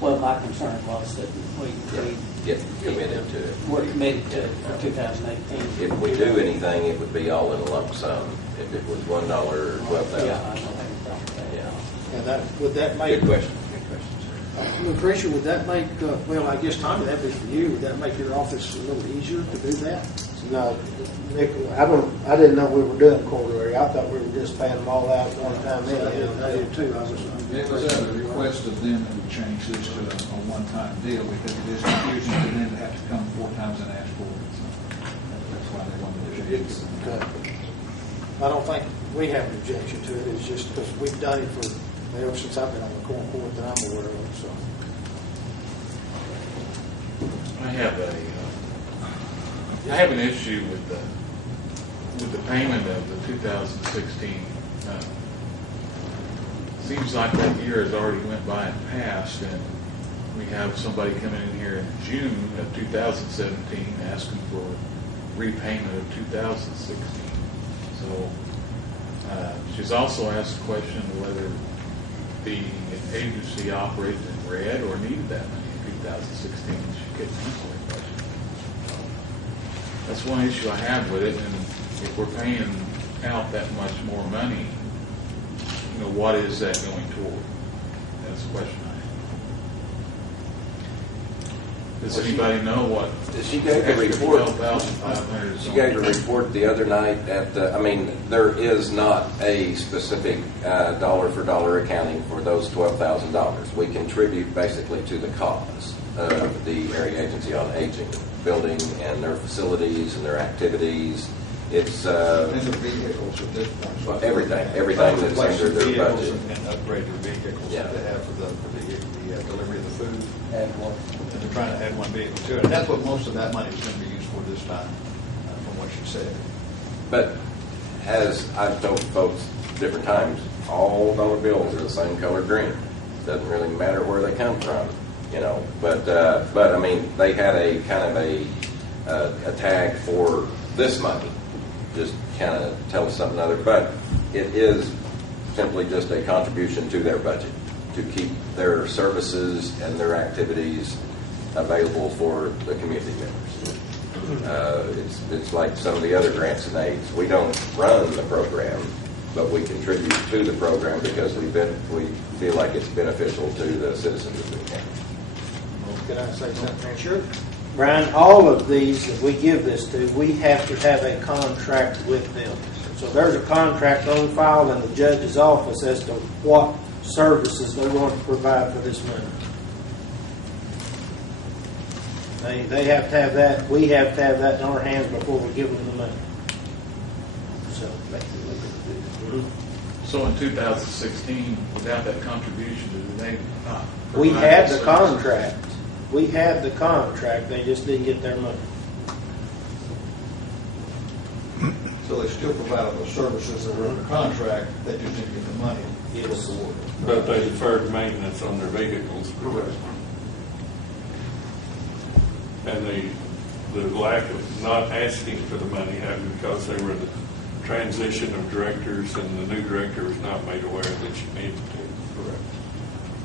Well, my concern was that we Get committed to it. we're committed to for 2018. If we do anything, it would be all in a lump sum. If it was $1 or $12,000. Yeah, I don't have a problem with that. Yeah. And would that make... Good question. Good question, sir. Lucretia, would that make, well, I guess, Tommy, that'd be for you, would that make your office a little easier to do that? No, Nick, I didn't know we were doing quarterly. I thought we were just paying them all out at one time. I did too. I was It was a request of them that we change this to a one-time deal because it is confusing for them to have to come 4 times and ask for it. So that's why they wanted to change it. I don't think we have an objection to it. It's just because we've done it for, ever since I've been on the Quorum Court that I'm aware of, so. I have an issue with the payment of the 2016. Seems like that year has already went by and passed, and we have somebody coming in here in June of 2017 asking for repayment of 2016. So she's also asked the question of whether the agency operated in red or needed that money in 2016, she couldn't handle it budget. That's one issue I have with it, and if we're paying out that much more money, what is that going toward? That's the question I have. Does anybody know what? She gave a report. $12,500 She gave a report the other night there is not a specific dollar for dollar accounting for those $12,000. We contribute basically to the cause of the Area Agency on Aging, building and their facilities and their activities. It's And the vehicles at this point. everything that's under their budget. And upgrade their vehicles that they have for the delivery of the food. Add one. And they're trying to add one vehicle to it. And that's what most of that money is going to be used for this time, from what you said. But as I've told folks different times, all dollar bills are the same color green. Doesn't really matter where they come from, But I mean, they had a kind of a tag for this money, just kind of tell us something other. But it is simply just a contribution to their budget to keep their services and their activities available for the community members. It's like some of the other grants and aids. We don't run the program, but we contribute to the program because we feel like it's beneficial to the citizens of the county. Can I say something? Sure. Brian, all of these that we give this to, we have to have a contract with them. So there's a contract on file in the judge's office as to what services they want to provide for this money. They have to have that. We have to have that in our hands before we give them the money. So, So in 2016, without that contribution, did they not? we provide had that the service? contract. We had the contract. They just didn't get their money. So they still provide those services that are under contract, they just didn't get the money. Yes. But they deferred maintenance on their vehicles. Correct. And the lack of not asking for the money happened because they were in the transition of directors and the new director was not made aware that she needed to. Correct.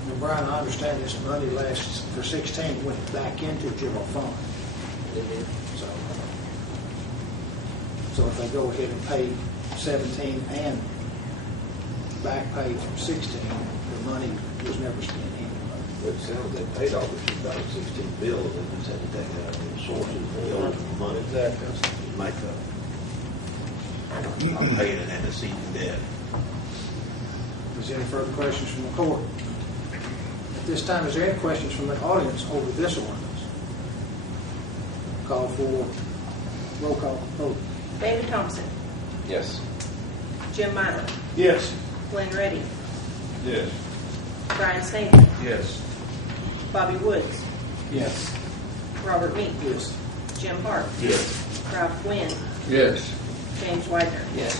And Brian, I understand this money lasts for 16 went back into general fund. So if they go ahead and pay 17 and back pay from 16, the money was never spent anyway. But it sounds they paid all the 2016 bill, and they just had to take it out of the sources and the old money. Exactly. Make up. I'm paying it and it's eating debt. Is there any further questions from the court? At this time, is there any questions from the audience over this ordinance? Call for roll call vote. David Thompson, Yes. Jim Myler, Yes. Glenn Reddy, Yes. Brian Stanley, Yes. Bobby Woods, Yes. Robert Meek, Yes. Jim Hart, Yes. Ralph Gwynn, Yes. James Widener. Yes.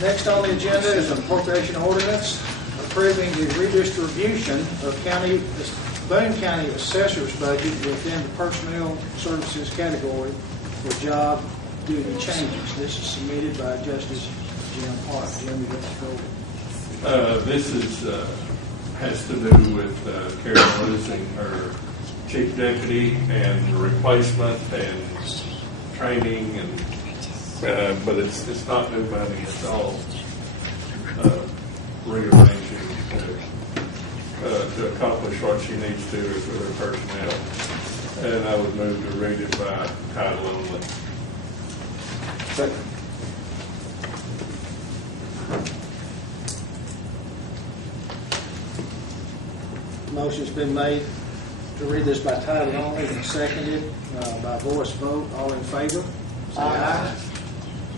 Next on the agenda is an appropriation ordinance approving the redistribution of Boone County Assessor's budget within the personnel services category for job duty changes. This is submitted by Justice Jim Hart. Jim, you have to go. This has to do with Karen losing her chief deputy and replacement and training but it's not new money. It's all rearranging to accomplish what she needs to with her personnel. And I would move to read it by title only. Second. Motion's been made to read this by title only and seconded by voice vote. All in favor? Say aye.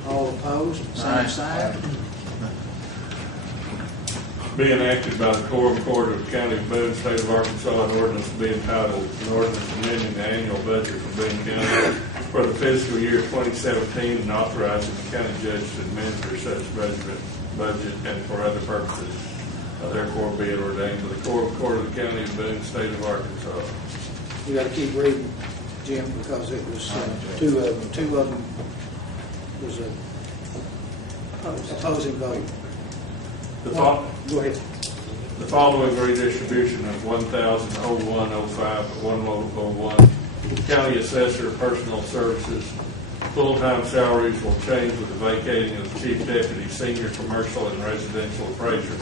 All opposed? Same sign. Be enacted by the Quorum Court of the County of Boone, State of Arkansas, an ordinance to be entitled, an ordinance amending the annual budget for Boone County for the fiscal year 2017 and authorizing the county judge to administer such budget and for other purposes. Therefore be it ordained to the Quorum Court of the County of Boone, State of Arkansas. You got to keep reading, Jim, because it was two of them. Two of them was a opposing vote. Go ahead. The following redistribution of 1,001.05 to 1,001 county assessor personal services. Full-time salaries will change with the vacating of the chief deputy, senior commercial and residential appraiser.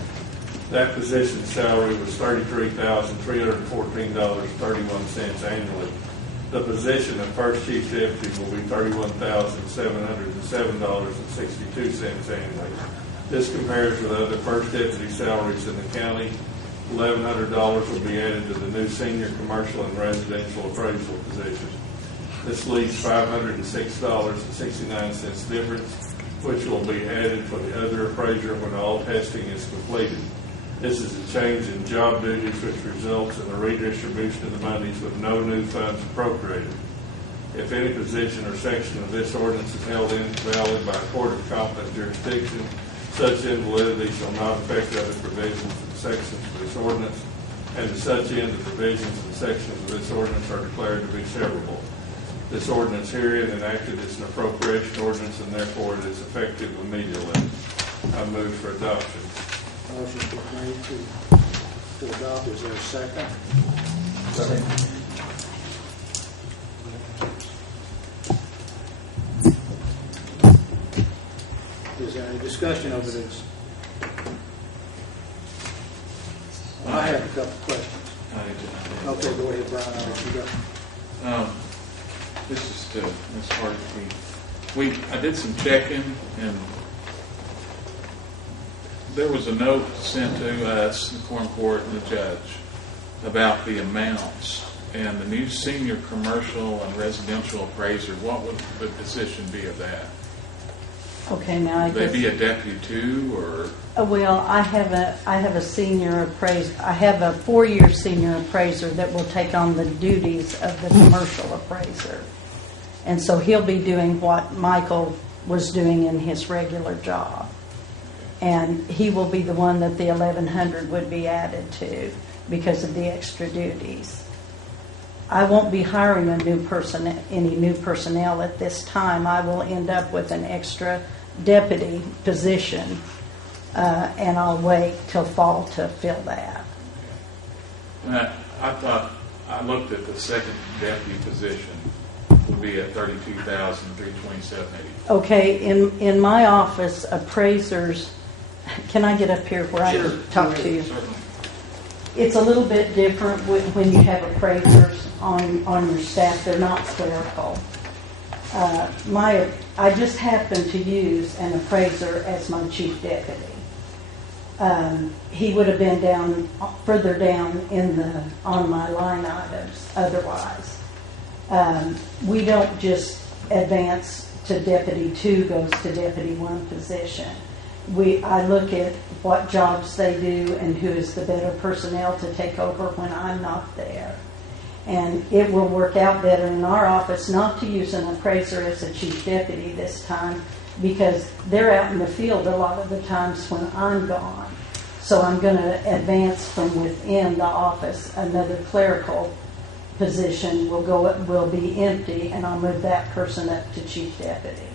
That position's salary was $33,314.31 annually. The position of first chief deputy will be $31,707.62 annually. This compares with other first deputy salaries in the county. $1,100 will be added to the new senior commercial and residential appraisal position. This leaves $506.69 difference, which will be added for the other appraiser when all testing is completed. This is a change in job duties which results in a redistribution of the monies with no new funds appropriated. If any position or section of this ordinance is held invalid by a court of competent jurisdiction, such invalidity shall not affect other provisions and sections of this ordinance, and to such end the provisions and sections of this ordinance are declared to be severable. This ordinance herein enacted is an appropriation ordinance, and therefore it is effective immediately. I move for adoption. Motion's been made to adopt. Is there a second? Second. Is there any discussion over this? I have a couple of questions. Okay, go ahead, Brian. I'll let you go. This is to Ms. Hardy. I did some checking, and there was a note sent to us, the Quorum Court and the judge, about the amounts and the new senior commercial and residential appraiser. What would the position be of that? Okay, now I Would they guess. be a deputy too, or? Well, I have a senior appraiser. I have a 4-year senior appraiser that will take on the duties of the commercial appraiser, and so he'll be doing what Michael was doing in his regular job, and he will be the one that the 1,100 would be added to because of the extra duties. I won't be hiring any new personnel at this time. I will end up with an extra deputy position, and I'll wait till fall to fill that. I thought, I looked at the second deputy position would be at $32,327.80. Okay, in my office, appraisers, can I get up here where I can talk to you? Certainly. It's a little bit different when you have appraisers on your staff. They're not clerical. I just happen to use an appraiser as my chief deputy. He would have been further down on my line items otherwise. We don't just advance to deputy 2 goes to deputy 1 position. I look at what jobs they do and who is the better personnel to take over when I'm not there. And it will work out better in our office not to use an appraiser as a chief deputy this time, because they're out in the field a lot of the times when I'm gone. So I'm going to advance from within the office. Another clerical position will be empty, and I'll move that person up to chief deputy.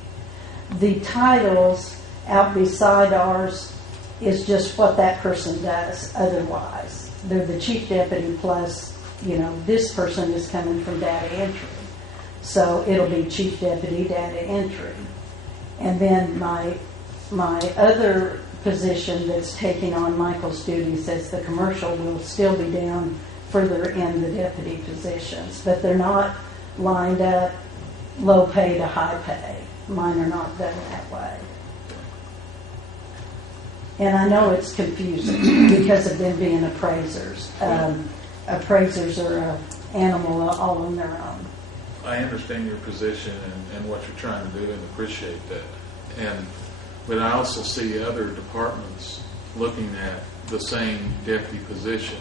The titles out beside ours is just what that person does otherwise. They're the chief deputy plus, this person is coming from data entry. So it'll be chief deputy data entry. And then my other position that's taking on Michael's duties as the commercial will still be down further in the deputy positions, but they're not lined up low pay to high pay. Mine are not done that way. And I know it's confusing because of them being appraisers. Appraisers are an animal all on their own. I understand your position and what you're trying to do, and appreciate that. But I also see other departments looking at the same deputy position,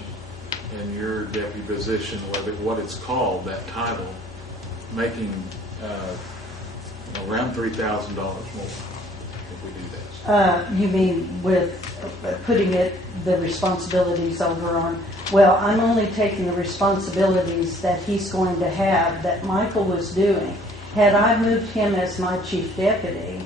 and your deputy position, what it's called, that title, making around $3,000 more if we do this. You mean with putting the responsibilities over on? Well, I'm only taking the responsibilities that he's going to have that Michael was doing. Had I moved him as my chief deputy,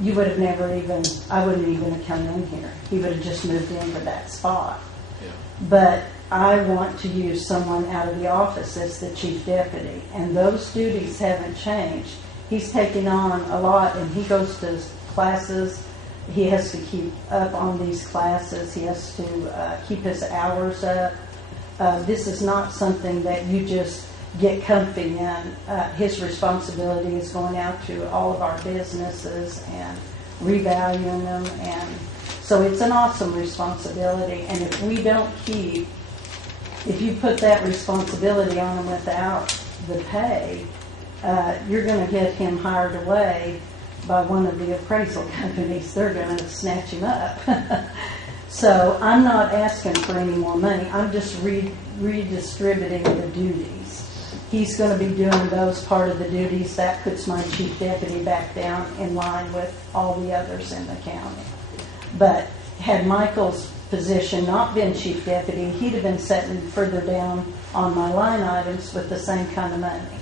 you would have never even, I wouldn't even have come in here. He would have just moved into that spot. Yeah. But I want to use someone out of the office as the chief deputy, and those duties haven't changed. He's taking on a lot, and he goes to classes. He has to keep up on these classes. He has to keep his hours up. This is not something that you just get comfy in. His responsibility is going out to all of our businesses and revaluing them, and so it's an awesome responsibility. And if we don't keep, if you put that responsibility on him without the pay, you're going to get him hired away by one of the appraisal companies. They're going to snatch him up. So I'm not asking for any more money. I'm just redistributing the duties. He's going to be doing those part of the duties. That puts my chief deputy back down in line with all the others in the county. But had Michael's position not been chief deputy, he'd have been sitting further down on my line items with the same kind of money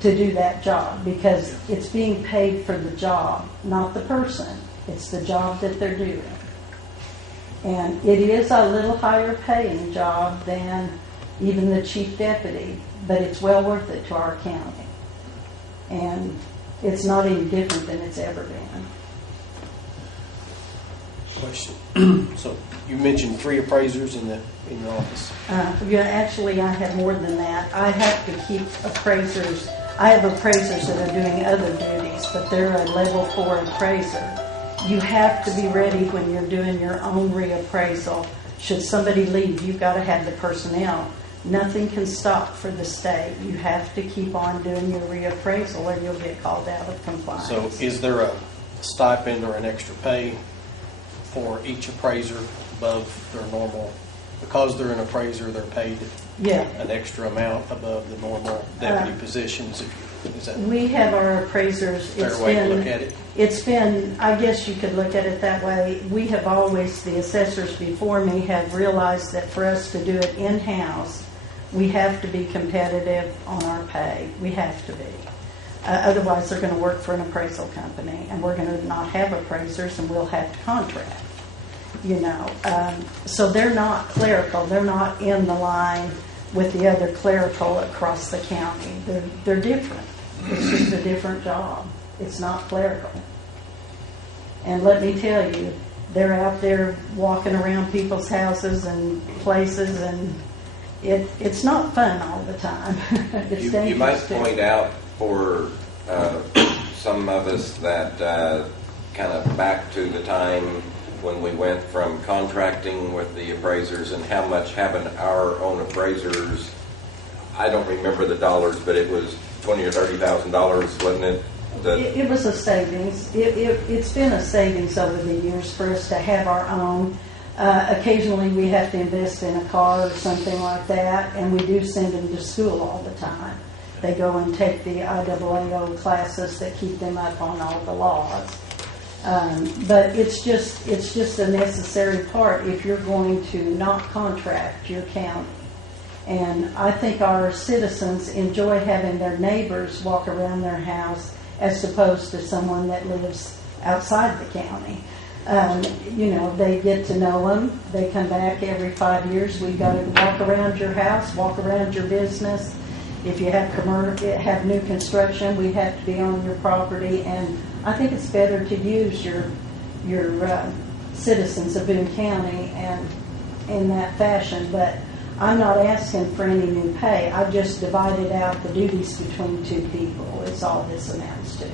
to do that job, because it's being paid for the job, not the person. It's the job that they're doing. And it is a little higher paying job than even the chief deputy, but it's well worth it to our county. And it's not any different than it's ever been. Question. So you mentioned 3 appraisers in your office. Yeah, actually, I have more than that. I have to keep appraisers. I have appraisers that are doing other duties, but they're a level 4 appraiser. You have to be ready when you're doing your own reappraisal. Should somebody leave, you've got to have the personnel. Nothing can stop for the state. You have to keep on doing your reappraisal or you'll get called out of compliance. So is there a stipend or an extra pay for each appraiser above their normal? Because they're an appraiser, they're paid an extra amount above the normal deputy positions. Is that we have our appraisers. a fair way to look at it? It's been, I guess you could look at it that way. We have always, the assessors before me have realized that for us to do it in-house, we have to be competitive on our pay. We have to be. Otherwise, they're going to work for an appraisal company, and we're going to not have appraisers, and we'll have to contract. You know, so they're not clerical. They're not in the line with the other clerical across the county. They're different. It's just a different job. It's not clerical. And let me tell you, they're out there walking around people's houses and places, and it's not fun all the time. It's dangerous. You might too. point out for some of us that kind of back to the time when we went from contracting with the appraisers and how much having our own appraisers, I don't remember the dollars, but it was $20,000 or $30,000, wasn't it? It was a savings. It's been a savings over the years for us to have our own. Occasionally we have to invest in a car or something like that, and we do send them to school all the time. They go and take the IAAO classes that keep them up on all the laws. But it's just a necessary part if you're going to not contract your county. And I think our citizens enjoy having their neighbors walk around their house as opposed to someone that lives outside the county. You know, they get to know them. They come back every 5 years. We've got to walk around your house, walk around your business. If you have new construction, we have to be on your property. And I think it's better to use your citizens of Boone County and in that fashion. But I'm not asking for any new pay. I've just divided out the duties between 2 people. It's all this amounts to.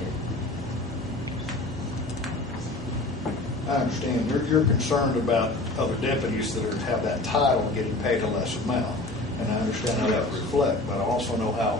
I understand. You're concerned about other deputies that have that title getting paid a less amount, and I understand how that would reflect, but I also know how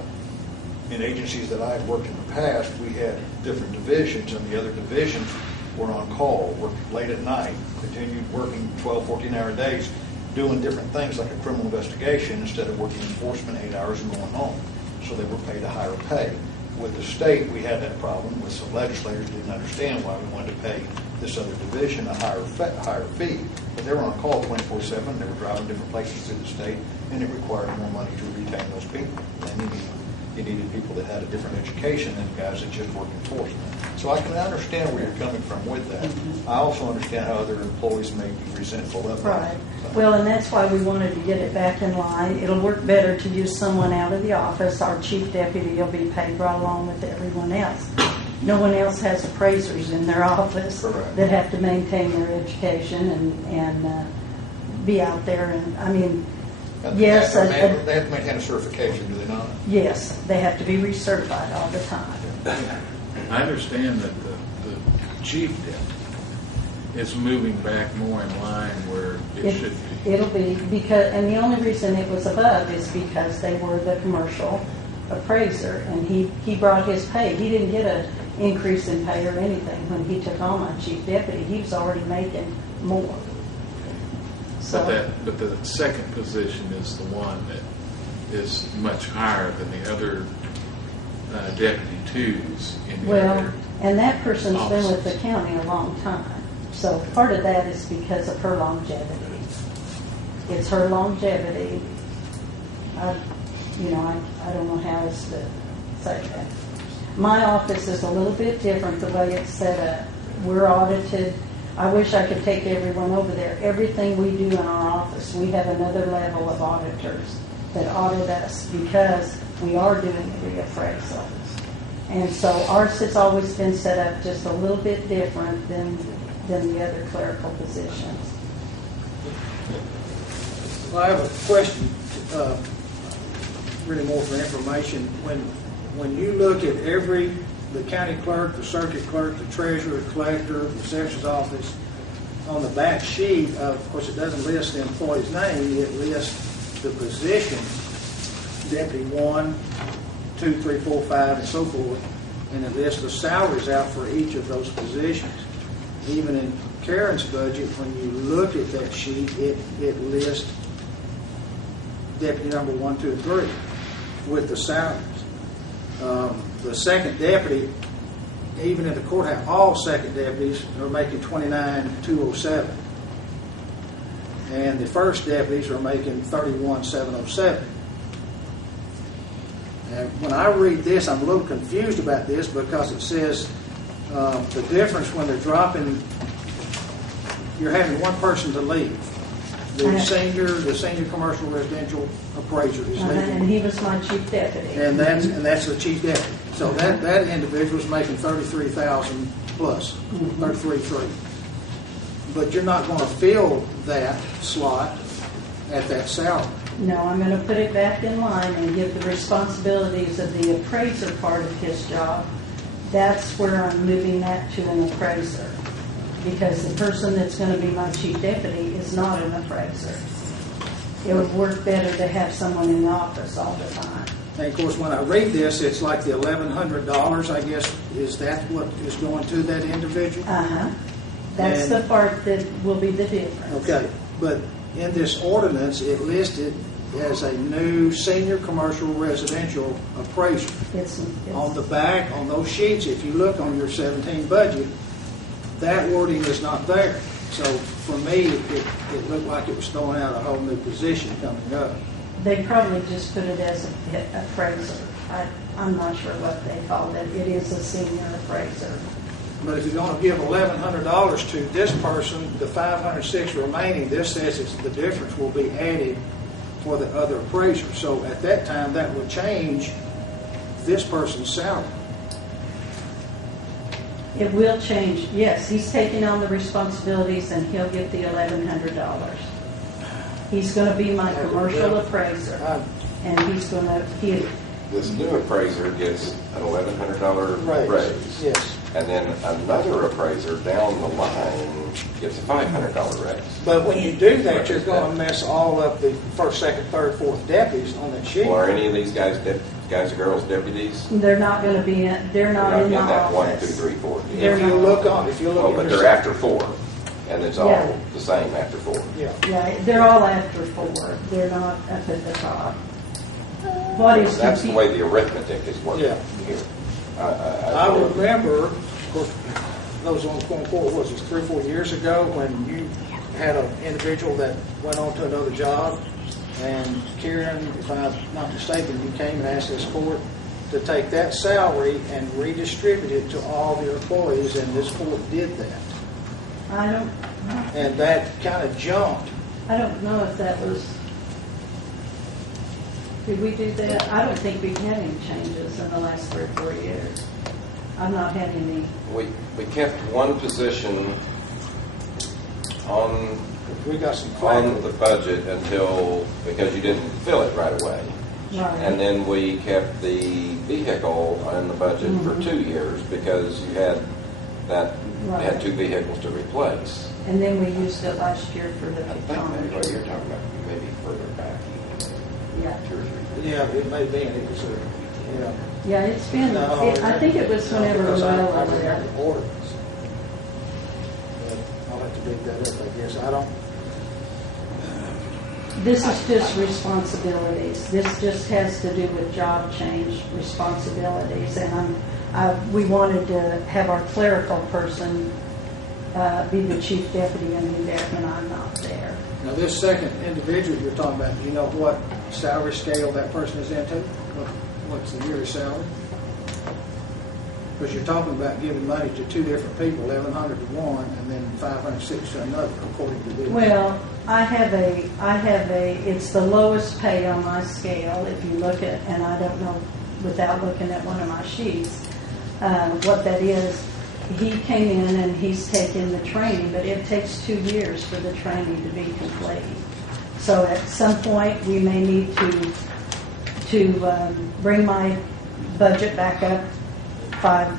in agencies that I've worked in the past, we had different divisions, and the other divisions were on call, worked late at night, continued working 12, 14-hour days, doing different things like a criminal investigation instead of working enforcement 8 hours and going home. So they were paid a higher pay. With the state, we had that problem with some legislators didn't understand why we wanted to pay this other division a higher fee. But they were on call 24/7. They were driving different places through the state, and it required more money to retain those people than any You needed people that had a different education than guys that just work enforcement. So I can understand where you're coming from with that. I also understand how other employees may be resentful of that. Right. Well, and that's why we wanted to get it back in line. It'll work better to use someone out of the office. Our chief deputy will be paid right along with everyone else. No one else has appraisers in their office that have to maintain their education and be out there. And I mean, yes. They have to maintain a certification, do they not? Yes, they have to be recertified all the time. I understand that the chief deputy is moving back more in line where it should be. It'll be because, and the only reason it was above is because they were the commercial appraiser, and he brought his pay. He didn't get an increase in pay or anything when he took on my chief deputy. He was already making more. So, But the second position is the one that is much higher than the other deputy twos in the other and that person's offices. been with the county a long time. So part of that is because of her longevity. It's her longevity. I don't know how else to say that. My office is a little bit different the way it's set up. We're audited. I wish I could take everyone over there. Everything we do in our office, we have another level of auditors that audit us because we are doing the reappraisal. And so ours has always been set up just a little bit different than the other clerical positions. Well, I have a question, really more for information. When you look at the county clerk, the circuit clerk, the treasurer, the collector, the assessor's office, on the back sheet, of course, it doesn't list the employee's name, it lists the position, deputy 1, 2, 3, 4, 5, and so forth, and it lists the salaries out for each of those positions. Even in Karen's budget, when you look at that sheet, it lists deputy number 1, 2, and 3 with the salaries. The second deputy, even in the courthouse, all second deputies are making $29,207, and the first deputies are making $31,707. And when I read this, I'm a little confused about this because it says the difference when they're dropping, you're having one person to leave. The senior commercial residential appraiser is leaving. And he was my chief deputy. And that's the chief deputy. So that individual is making $33,000 plus, $33,300. But you're not going to fill that slot at that salary. No, I'm going to put it back in line and give the responsibilities of the appraiser part of his job. That's where I'm moving that to an appraiser. Because the person that's going to be my chief deputy is not an appraiser. It would work better to have someone in the office all the time. And of course, when I read this, it's like the $1,100, I guess, is that what is going to that individual? That's the part that will be the difference. Okay, but in this ordinance, it listed as a new senior commercial residential appraiser. It's on the back, on those sheets, if you look on your 17 budget, that wording is not there. So for me, it looked like it was throwing out a whole new position coming up. They probably just put it as an appraiser. I'm not sure what they called it. It is a senior appraiser. But if you're going to give $1,100 to this person, the $506 remaining, this says the difference will be added for the other appraiser. So at that time, that would change this person's salary. It will change. Yes, he's taking on the responsibilities and he'll get the $1,100. He's going to be my commercial appraiser. And he's going to... This new appraiser gets an $1,100 raise. Yes. And then another appraiser down the line gets a $500 raise. But when you do that, you're going to mess all up the first, second, third, fourth deputies on that sheet. Well, are any of these guys or girls deputies? They're not going to be in... They're not in my that office. 1, 2, 3, 4. If you look but they're after 4. And it's all the same after 4. Yeah, they're all after 4. They're not up at the top. That's the way the arithmetic is working here. I remember, of course, those on Quorum Court was 3 or 4 years ago when you had an individual that went on to another job, and Karen, if I'm not mistaken, you came and asked this court to take that salary and redistribute it to all the employees, and this court did that. I don't, And that kind of jumped. I don't know if that was, did we do that? I don't think we've had any changes in the last 3 or 4 years. I've not had any. We kept one position on We got some on the budget until, because you didn't fill it right away. Right. And then we kept the vehicle in the budget for 2 years because you had that, you had 2 vehicles to replace. And then we used it last year for the I think that's pictometry. what you're talking about, maybe further back. Yeah. 2 or 3 years. Yeah, it may be, and it was, yeah. Yeah, it's been, I think it was whenever Because I Llewellyn was remember there. the ordinance. But I'll have to dig that up, I guess. I don't, This is just responsibilities. This just has to do with job change responsibilities. And we wanted to have our clerical person be the chief deputy and do that when I'm not there. now this second individual you're talking about, do you know what salary scale that person is into? What's the yearly salary? Because you're talking about giving money to 2 different people, 1,100 to one, and then 506 to another, according to this. Well, I have a, it's the lowest pay on my scale. If you look at, and I don't know without looking at one of my sheets, what that is. He came in and he's taken the training, but it takes 2 years for the training to be complete. So at some point, we may need to bring my budget back up $500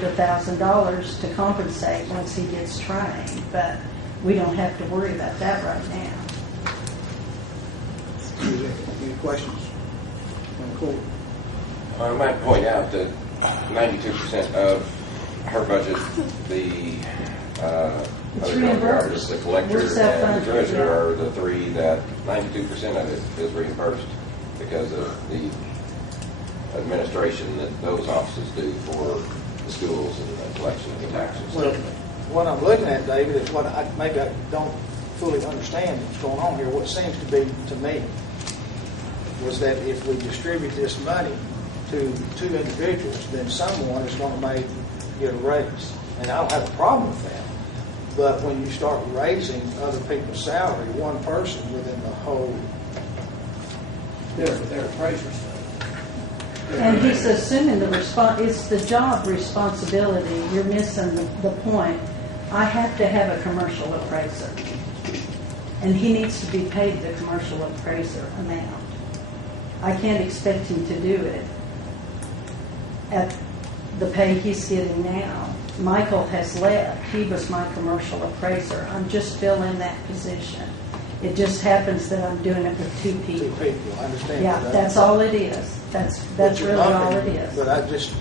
to $1,000 to compensate once he gets trained, but we don't have to worry about that right now. Any questions from the court? I might point out that 92% of her budget, the other reimbursed. artists, the collector, We're and the self-funded, treasurer yeah. are the 3 that 92% of it is reimbursed because of the administration that those offices do for the schools and the collection of the taxes. Well, what I'm looking at, David, is what maybe I don't fully understand what's going on here. What seems to be, to me, was that if we distribute this money to 2 individuals, then someone is going to get a raise. And I don't have a problem with that. But when you start raising other people's salary, one person within the whole... They're appraisers. And he's assuming it's the job responsibility. You're missing the point. I have to have a commercial appraiser. And he needs to be paid the commercial appraiser amount. I can't expect him to do it at the pay he's getting now. Michael has left. He was my commercial appraiser. I'm just filling that position. It just happens that I'm doing it with 2 people. 2 people, I understand. Yeah, that's all it is. That's really all it is.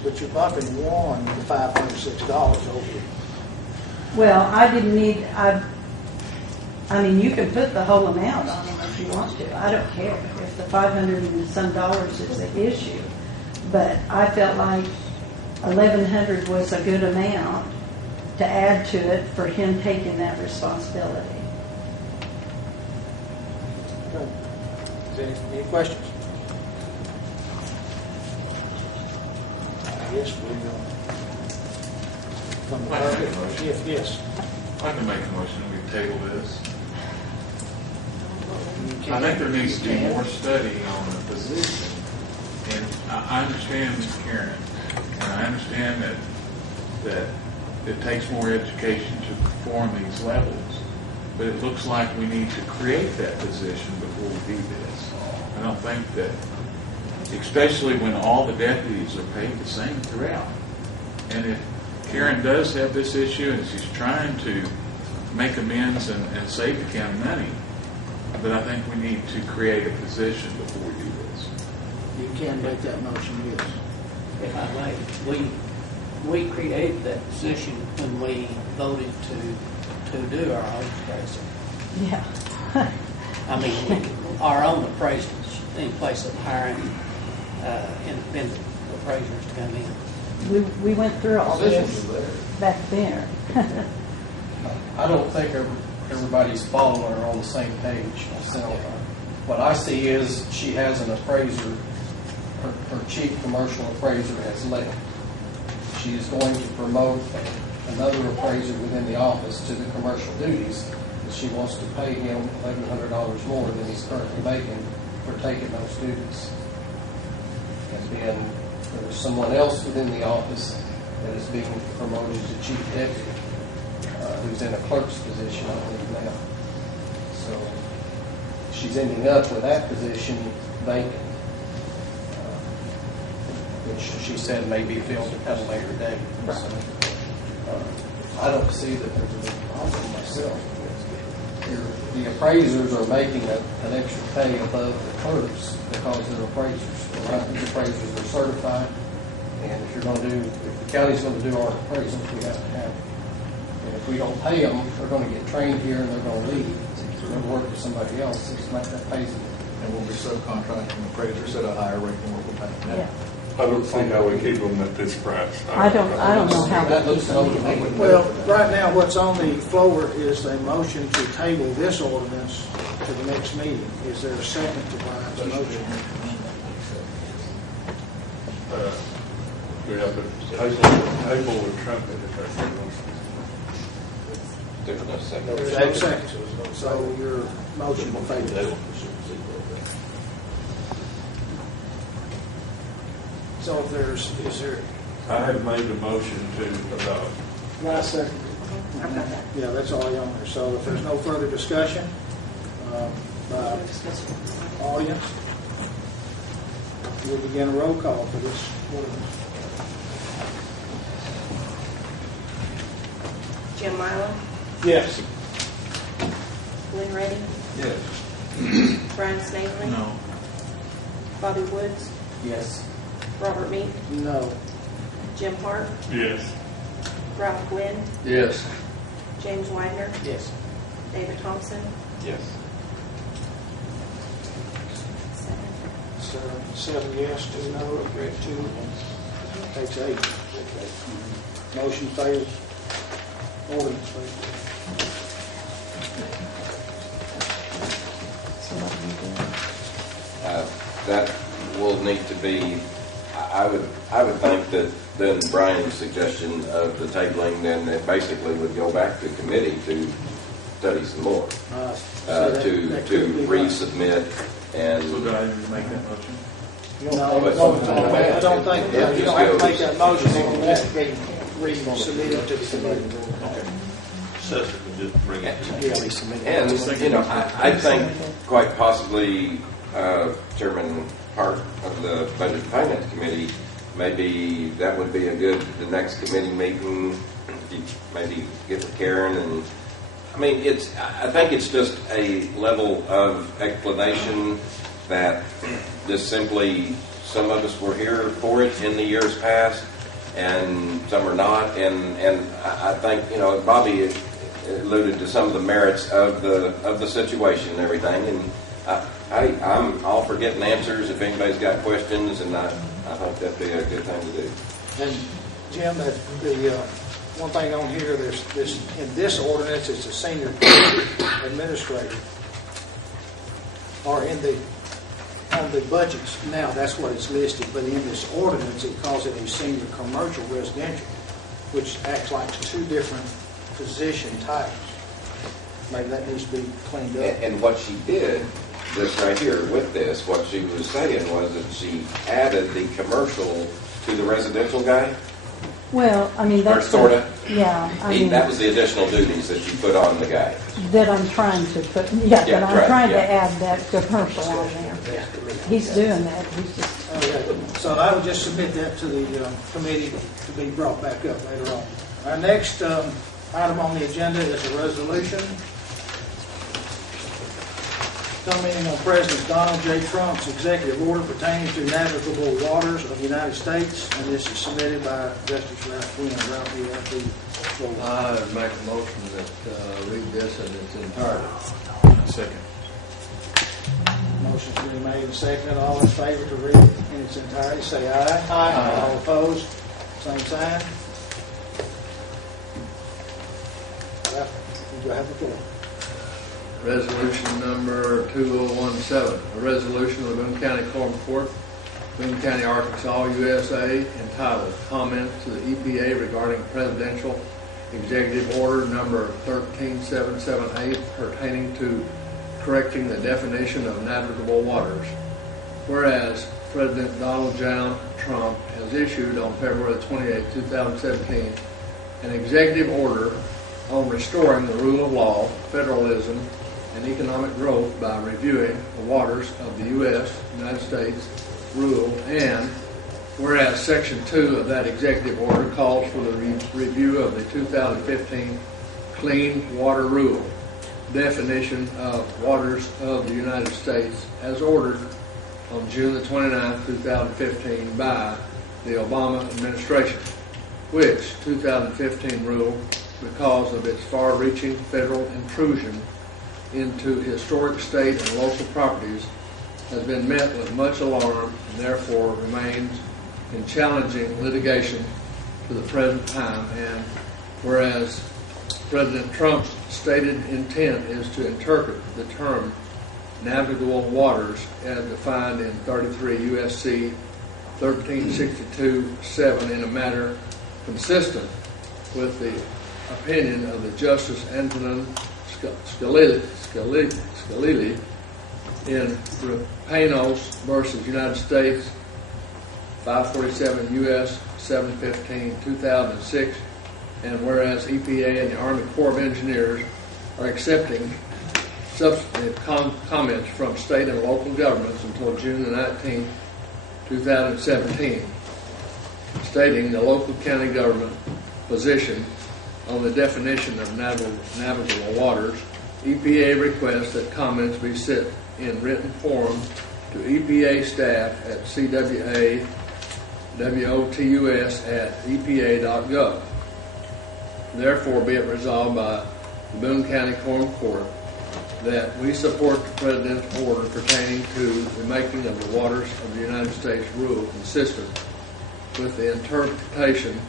But you're bumping one to $506 over. Well, I didn't need, I mean, you can put the whole amount on him if you want to. I don't care if the $500 and some is the issue. But I felt like $1,100 was a good amount to add to it for him taking that responsibility. Okay. Is there any questions? Yes, we from the I'd like to make a motion. Yes. I'd like to make a motion, we table this. I think there needs to be more study on the position. And I understand, Mr. Karen, and I understand that it takes more education to perform these levels. But it looks like we need to create that position before we do this. I don't think that, especially when all the deputies are paid the same throughout. And if Karen does have this issue and she's trying to make amends and save the county money, but I think we need to create a position before we do this. You can make that motion, yes. If I may, we created that position when we voted to do our own appraisal. Yeah. I mean, our own appraisals in place of hiring independent appraisers to come in. We went through all this back then. I don't think everybody's following her on the same page myself. What I see is she has an appraiser her chief commercial appraiser has left. She is going to promote another appraiser within the office to the commercial duties, and she wants to pay him $1,100 more than he's currently making for taking those duties. And then there's someone else within the office that is being promoted to chief deputy, who's in a clerk's position, I believe now. So she's ending up with that position vacant, which she said may be filled at a later date. So, I don't see that there's a big problem myself. The appraisers are making an extra pay above the clerks because they're appraisers. The appraisers are certified, and if the county's going to do our appraisals, we have to have them. And if we don't pay them, they're going to get trained here and they're going to leave. They're going to work with somebody else. That pays them. And we'll be subcontracting appraisers at a higher rate than what we're paying now. I don't see how we keep them at this price. I don't know how That looks over. Well, right now, what's on the floor is a motion to table this ordinance to the next meeting. Is there a second to Brian's motion? We have to table with trumpet if that's the motion. There's no second. There's no second. So your motion will fail. So if is there? I have made the motion to adopt. Last second. Yeah, that's all on there. So if there's no further discussion, by audience, we'll begin a roll call for this ordinance. Jim Milo, Yes. Glenn Reddy, Yes. Brian Snavely, No. Bobby Woods, Yes. Robert Meek, No. Jim Hart, Yes. Ralph Gwynn, Yes. James Widener, Yes. David Thompson, Yes. 7 yes, 2 no, 2 takes 8. Motion fails. Ordinance fails. That will need to be, I would think that then Brian's suggestion of the tabling, then it basically would go back to committee to study some more, to resubmit and. So do I need to make that motion? No, I don't think, you don't have to make that motion, it has to be resubmitted to the committee. Assessor can just bring it. And, I think quite possibly Chairman Hart of the Budget and Finance Committee, maybe that would be the next committee meeting, maybe get with Karen and, I think it's just a level of explanation that just simply, some of us were here for it in the years past, and some are not, and I think, Bobby alluded to some of the merits of the situation and everything, and I'm all for getting answers if anybody's got questions, and I think that'd be a good thing to do. And Jim, the one thing on here, there's this in this ordinance, it's a senior administrator, or on the budgets now, that's what it's listed, but in this ordinance, it calls it a senior commercial residential, which acts like 2 different position types. Maybe that needs to be cleaned up. And what she did, this right here with this, what she was saying was that she added the commercial to the residential guy. Well, that's sorta. Yeah, That was the additional duties that you put on the guy. that I'm trying to put. That I'm trying to add that commercial on there. He's doing that. He's just. Okay. So I would just submit that to the committee to be brought back up later on. Our next item on the agenda is a resolution commenting on President Donald J. Trump's executive order pertaining to navigable waters of the United States, and this is submitted by Justice Ralph Gwynn. Ralph, you have the floor. I make a motion that read this in its entirety. Second. Motion's been made and seconded. All in favor to read it in its entirety, say aye. Aye. All opposed, same sign. Ralph, you have the floor. Resolution number 2017, a resolution of the Boone County Quorum Court Boone County, Arkansas, USA, entitled Comments to the EPA Regarding Presidential Executive Order Number 13778 pertaining to correcting the definition of navigable waters. Whereas President Donald John Trump has issued on February 28, 2017, an executive order on restoring the rule of law, federalism, and economic growth by reviewing the waters of the U.S., United States, rule, and whereas Section 2 of that executive order calls for the review of the 2015 Clean Water Rule, definition of waters of the United States as ordered on June the 29th, 2015 by the Obama administration, which 2015 rule, because of its far-reaching federal intrusion into historic state and local properties, has been met with much alarm and therefore remains in challenging litigation to the present time. And whereas President Trump's stated intent is to interpret the term navigable waters as defined in 33 U.S.C. 1362(7) in a manner consistent with the opinion of the Justice Antonin Scalia in Panos versus United States 547 U.S. 715 2006, and whereas EPA and the Army Corps of Engineers are accepting substantive comments from state and local governments until June the 19th, 2017, stating the local county government position on the definition of navigable waters, EPA requests that comments be sent in written form to EPA staff at CWA.WOTUS@EPA.gov. Therefore, be it resolved by the Boone County Quorum Court that we support the President's order pertaining to the making of the waters of the United States rule consistent with the interpretation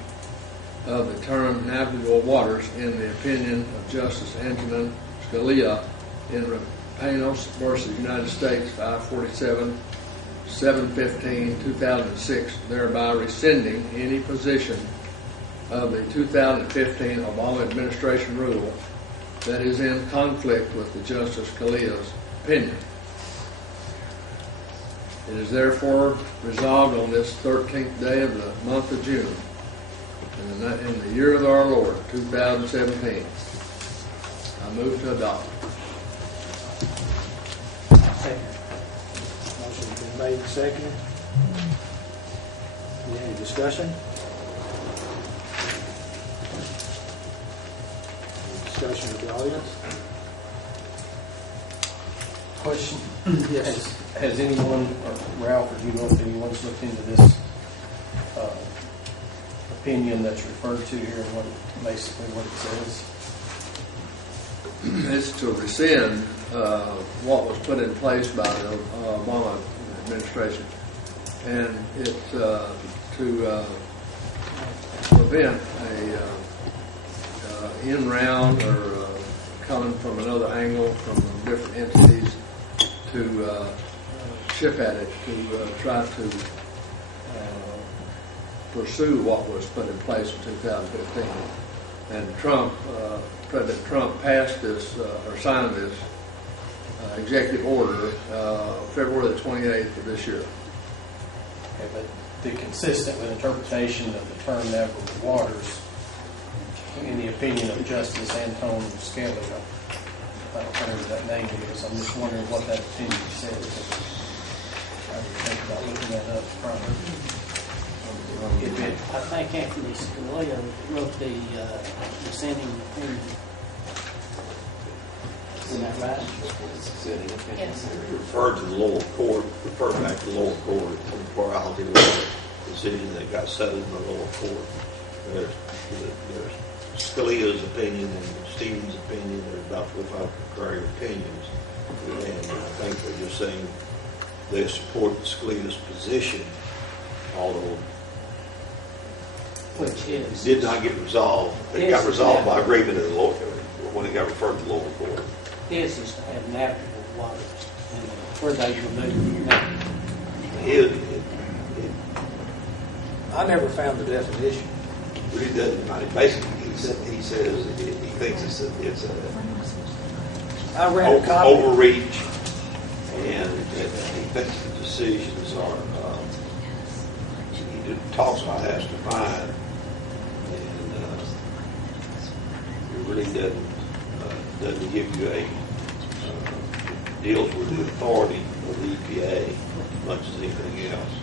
of the term navigable waters in the opinion of Justice Antonin Scalia in Panos versus United States 547 715 2006, thereby rescinding any position of the 2015 Obama administration rule that is in conflict with the Justice Scalia's opinion. It is therefore resolved on this 13th day of the month of June, in the year of our Lord, 2017. I move to adopt. Motion's been made and seconded. Any discussion? Any discussion with the audience? Question. Yes. Has anyone, or Ralph, or do you know if anyone's looked into this opinion that's referred to here and basically what it says? It's to rescind what was put in place by the Obama administration, and it's to prevent a in-round or coming from another angle from different entities to chip at it, to try to pursue what was put in place in 2015. And President Trump passed this, or signed this executive order February the 28th of this year. Okay, but the consistent with interpretation of the term navigable waters, in the opinion of Justice Antonin Scalia, I don't remember that name is. I'm just wondering what that opinion says. I would think about looking that up probably. I think Anthony Scalia wrote the dissenting opinion. Isn't that right? Yes. Refer to the lower court, refer back to the lower court on the plurality of the decision that got settled in the lower court. There's Scalia's opinion and Stevens' opinion. There's about 4 or 5 contrary opinions. And I think they're just saying they support Scalia's position, although which is it did not get resolved. It got resolved by agreement of the lower court when it got referred to the lower court. His is to have navigable waters, and where they remove I never found the definition. Really doesn't. I mean, basically, he says he thinks it's I ran a copy. overreach, and he thinks the decisions are. He talks about has to find, and it really doesn't give you a deals with the authority of the EPA as much as anything else.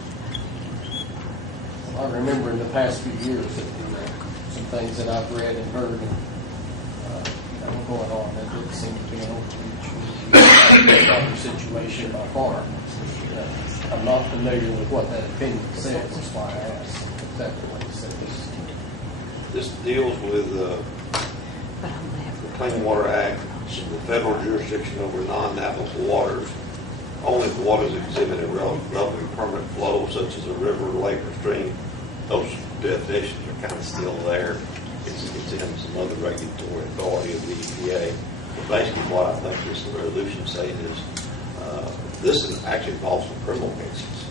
I remember in the past few years that some things that I've read and heard and going on, that didn't seem to be an overreach proper situation by far. I'm not familiar with what that opinion says. That's why I asked exactly what it says. This deals with the Clean Water Act, the federal jurisdiction over non-navigable waters. Only if waters exhibit a relatively permanent flow, such as a river, lake, or stream. Those definitions are kind of still there. It's in some other regulatory authority of the EPA. But basically, what I think this resolution saying is this actually involves some criminal cases.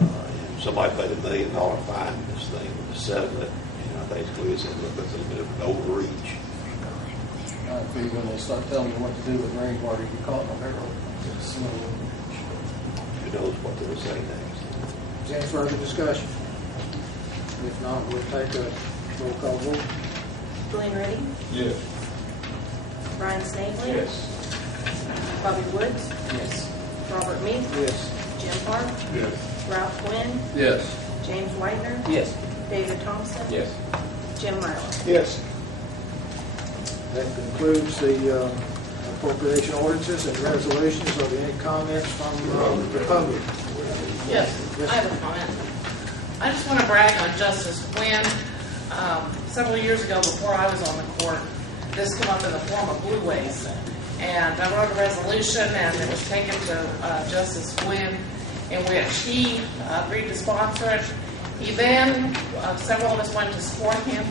And somebody paid $1 million fine for this thing to settle it. And I basically said, look, that's a little bit of an overreach. I figure when they start telling you what to do with rainwater, you caught on their own. Who knows what they'll say next? Is there any further discussion? If not, we'll take a roll call vote. Glenn Ready, Yes. Brian Snavely. Yes. Bobby Woods, Yes. Robert Meek, Yes. Jim Park, Yes. Ralph Quinn, Yes. James Whitener, Yes. David Thompson, Yes. Jim Myler. Yes. That concludes the appropriation ordinances and resolutions. Are there any comments from the public? Yes, I have a comment. I just want to brag on Justice Quinn. Several years ago, before I was on the court, this came up in the form of blue waste. And I wrote a resolution, and it was taken to Justice Quinn, in which he agreed to sponsor it. He then, several of us went to support him.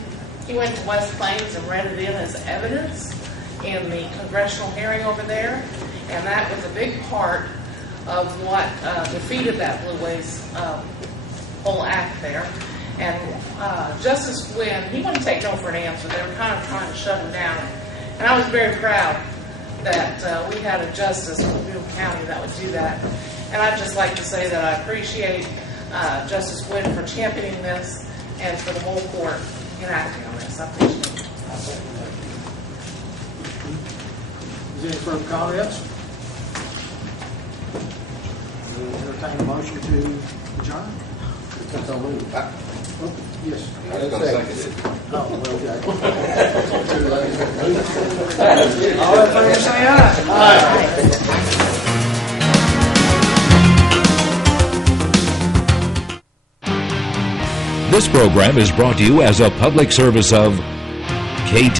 He went to West Plains and read it in as evidence in the congressional hearing over there. And that was a big part of what defeated that blue waste whole act there. And Justice Quinn, he wouldn't take no for an answer. They were kind of trying to shut him down. And I was very proud that we had a justice in Boone County that would do that. And I'd just like to say that I appreciate Justice Quinn for championing this and for the whole court enacting on this. I appreciate it. Is there any further comments? We'll entertain a motion to adjourn. Yes. I was going to second it. Oh, well, okay. All in favor, say aye. This program is brought to you as a public service of KT.